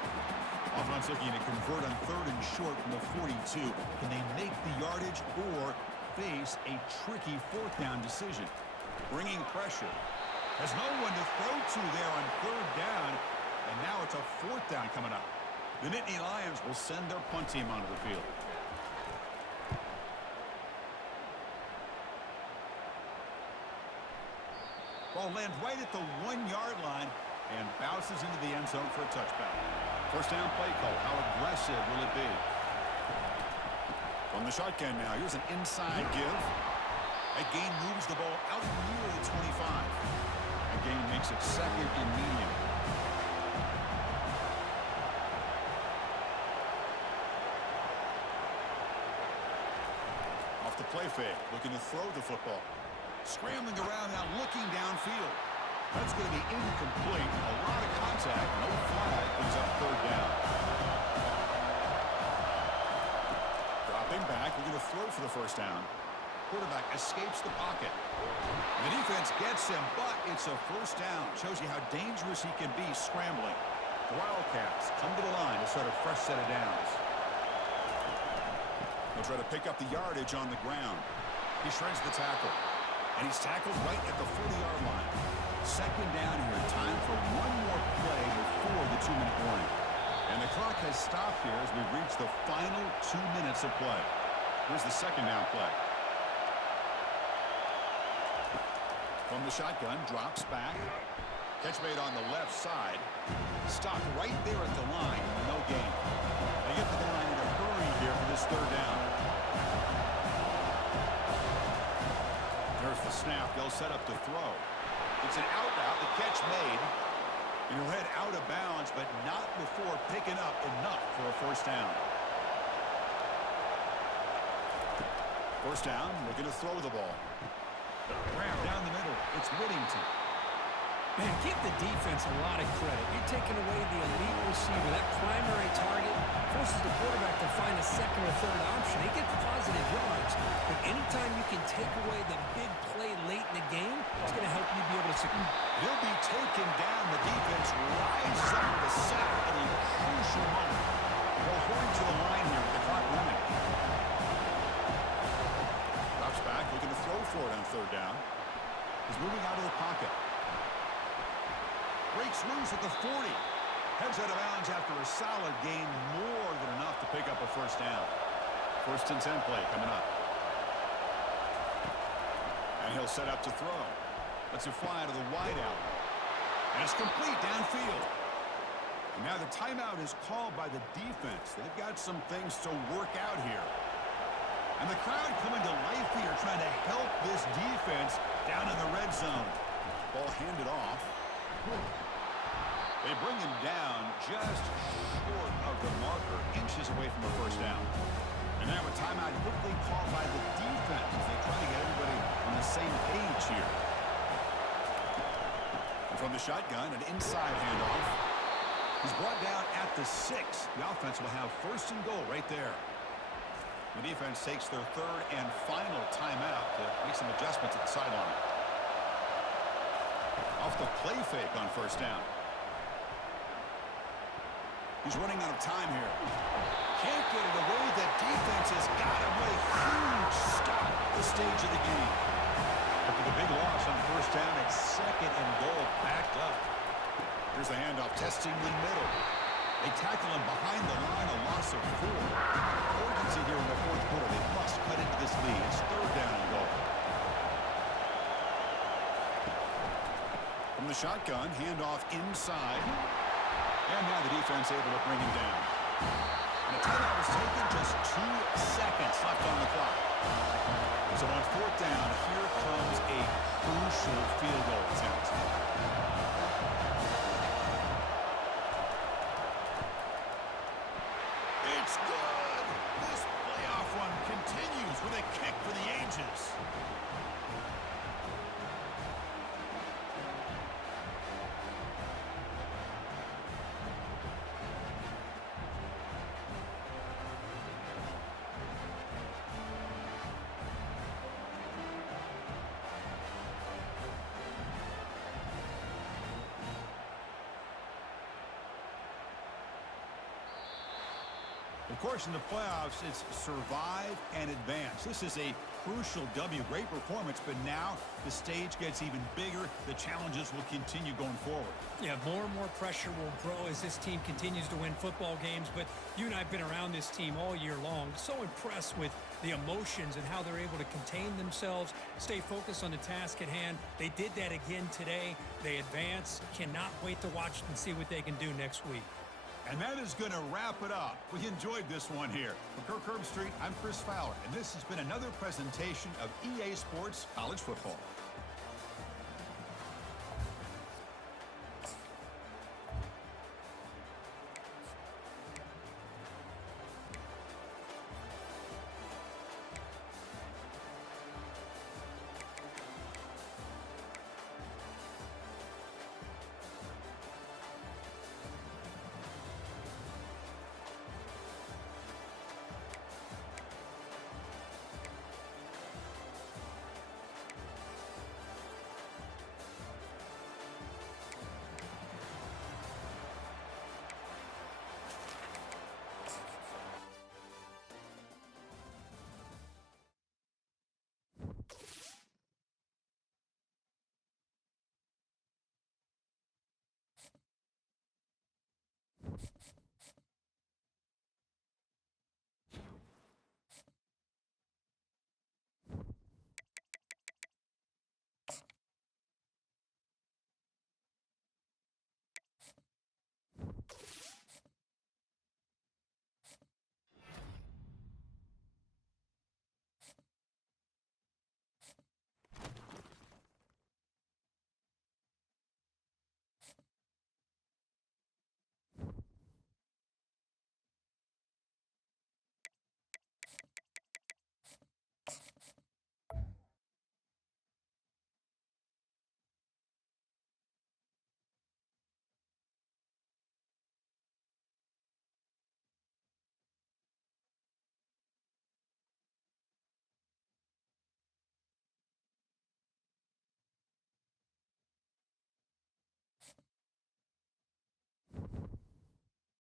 Offense looking to convert on 3rd and short from the 42. Can they make the yardage or face a tricky 4th down decision? Bringing pressure. Has no one to throw to there on 3rd down. And now it's a 4th down coming up. The Nittany Lions will send their punt team onto the field. Ball lands right at the 1-yard line and bounces into the end zone for a touchback. First down play call. How aggressive will it be? From the shotgun now, here's an inside give. That gain moves the ball out near the 25. That gain makes it 2nd and medium. Off the play fake, looking to throw the football. Scrambling around now, looking downfield. That's going to be incomplete. A lot of contact, no flag, brings up 3rd down. Dropping back, looking to throw for the first down. Quarterback escapes the pocket. The defense gets him, but it's a first down. Shows you how dangerous he can be scrambling. The Wildcats come to the line to start a fresh set of downs. They'll try to pick up the yardage on the ground. He shreds the tackle. And he's tackled right at the 40-yard line. Second down here. Time for one more play before the 2-minute warning. And the clock has stopped here as we've reached the final 2 minutes of play. Here's the second down play. From the shotgun, drops back. Catch made on the left side. Stopped right there at the line. No gain. They get to the line in a hurry here for this third down. There's the snap. They'll set up the throw. It's an out route. The catch made. He'll head out of bounds, but not before picking up enough for a first down. First down, looking to throw the ball. Ram down the middle. It's Whittington. Man, give the defense a lot of credit. You're taking away the elite receiver. That primary target forces the quarterback to find a second or third option. He gets positive yards. But anytime you can take away the big play late in the game, it's going to help you be able to succeed. He'll be taken down. The defense rises up with a sack at a crucial moment. They'll hurry to the line here with the clock running. Drops back, looking to throw for it on third down. He's moving out of the pocket. Breaks loose at the 40. Heads out of bounds after a solid gain, more than enough to pick up a first down. First and 10 play coming up. And he'll set up to throw. Lets it fly to the wideout. And it's complete downfield. And now the timeout is called by the defense. They've got some things to work out here. And the crowd coming to life here, trying to help this defense down in the red zone. Ball handed off. They bring him down just short of the marker, inches away from a first down. And now a timeout quickly called by the defense as they try to get everybody on the same page here. And from the shotgun, an inside handoff. He's brought down at the 6. The offense will have first and goal right there. The defense takes their third and final timeout to make some adjustments at the sideline. Off the play fake on first down. He's running out of time here. Can't get it away. The defense has got him with a huge stop at the stage of the game. After the big loss on first down, it's second and goal backed up. Here's the handoff, testing the middle. They tackle him behind the line, a loss of 4. Urgency here in the fourth quarter. They must cut into this lead. It's third down and goal. From the shotgun, handoff inside. And now the defense able to bring him down. And a timeout was taken, just 2 seconds left on the clock. So on fourth down, here comes a crucial field goal attempt. It's good! This playoff run continues with a kick for the ages. Of course, in the playoffs, it's survive and advance. This is a crucial W. Great performance, but now the stage gets even bigger. The challenges will continue going forward. Yeah, more and more pressure will grow as this team continues to win football games. But you and I have been around this team all year long. So impressed with the emotions and how they're able to contain themselves, stay focused on the task at hand. They did that again today. They advance. Cannot wait to watch and see what they can do next week. And that is going to wrap it up. We enjoyed this one here. For Kirk Herbstreit, I'm Chris Fowler, and this has been another presentation of EA Sports College Football.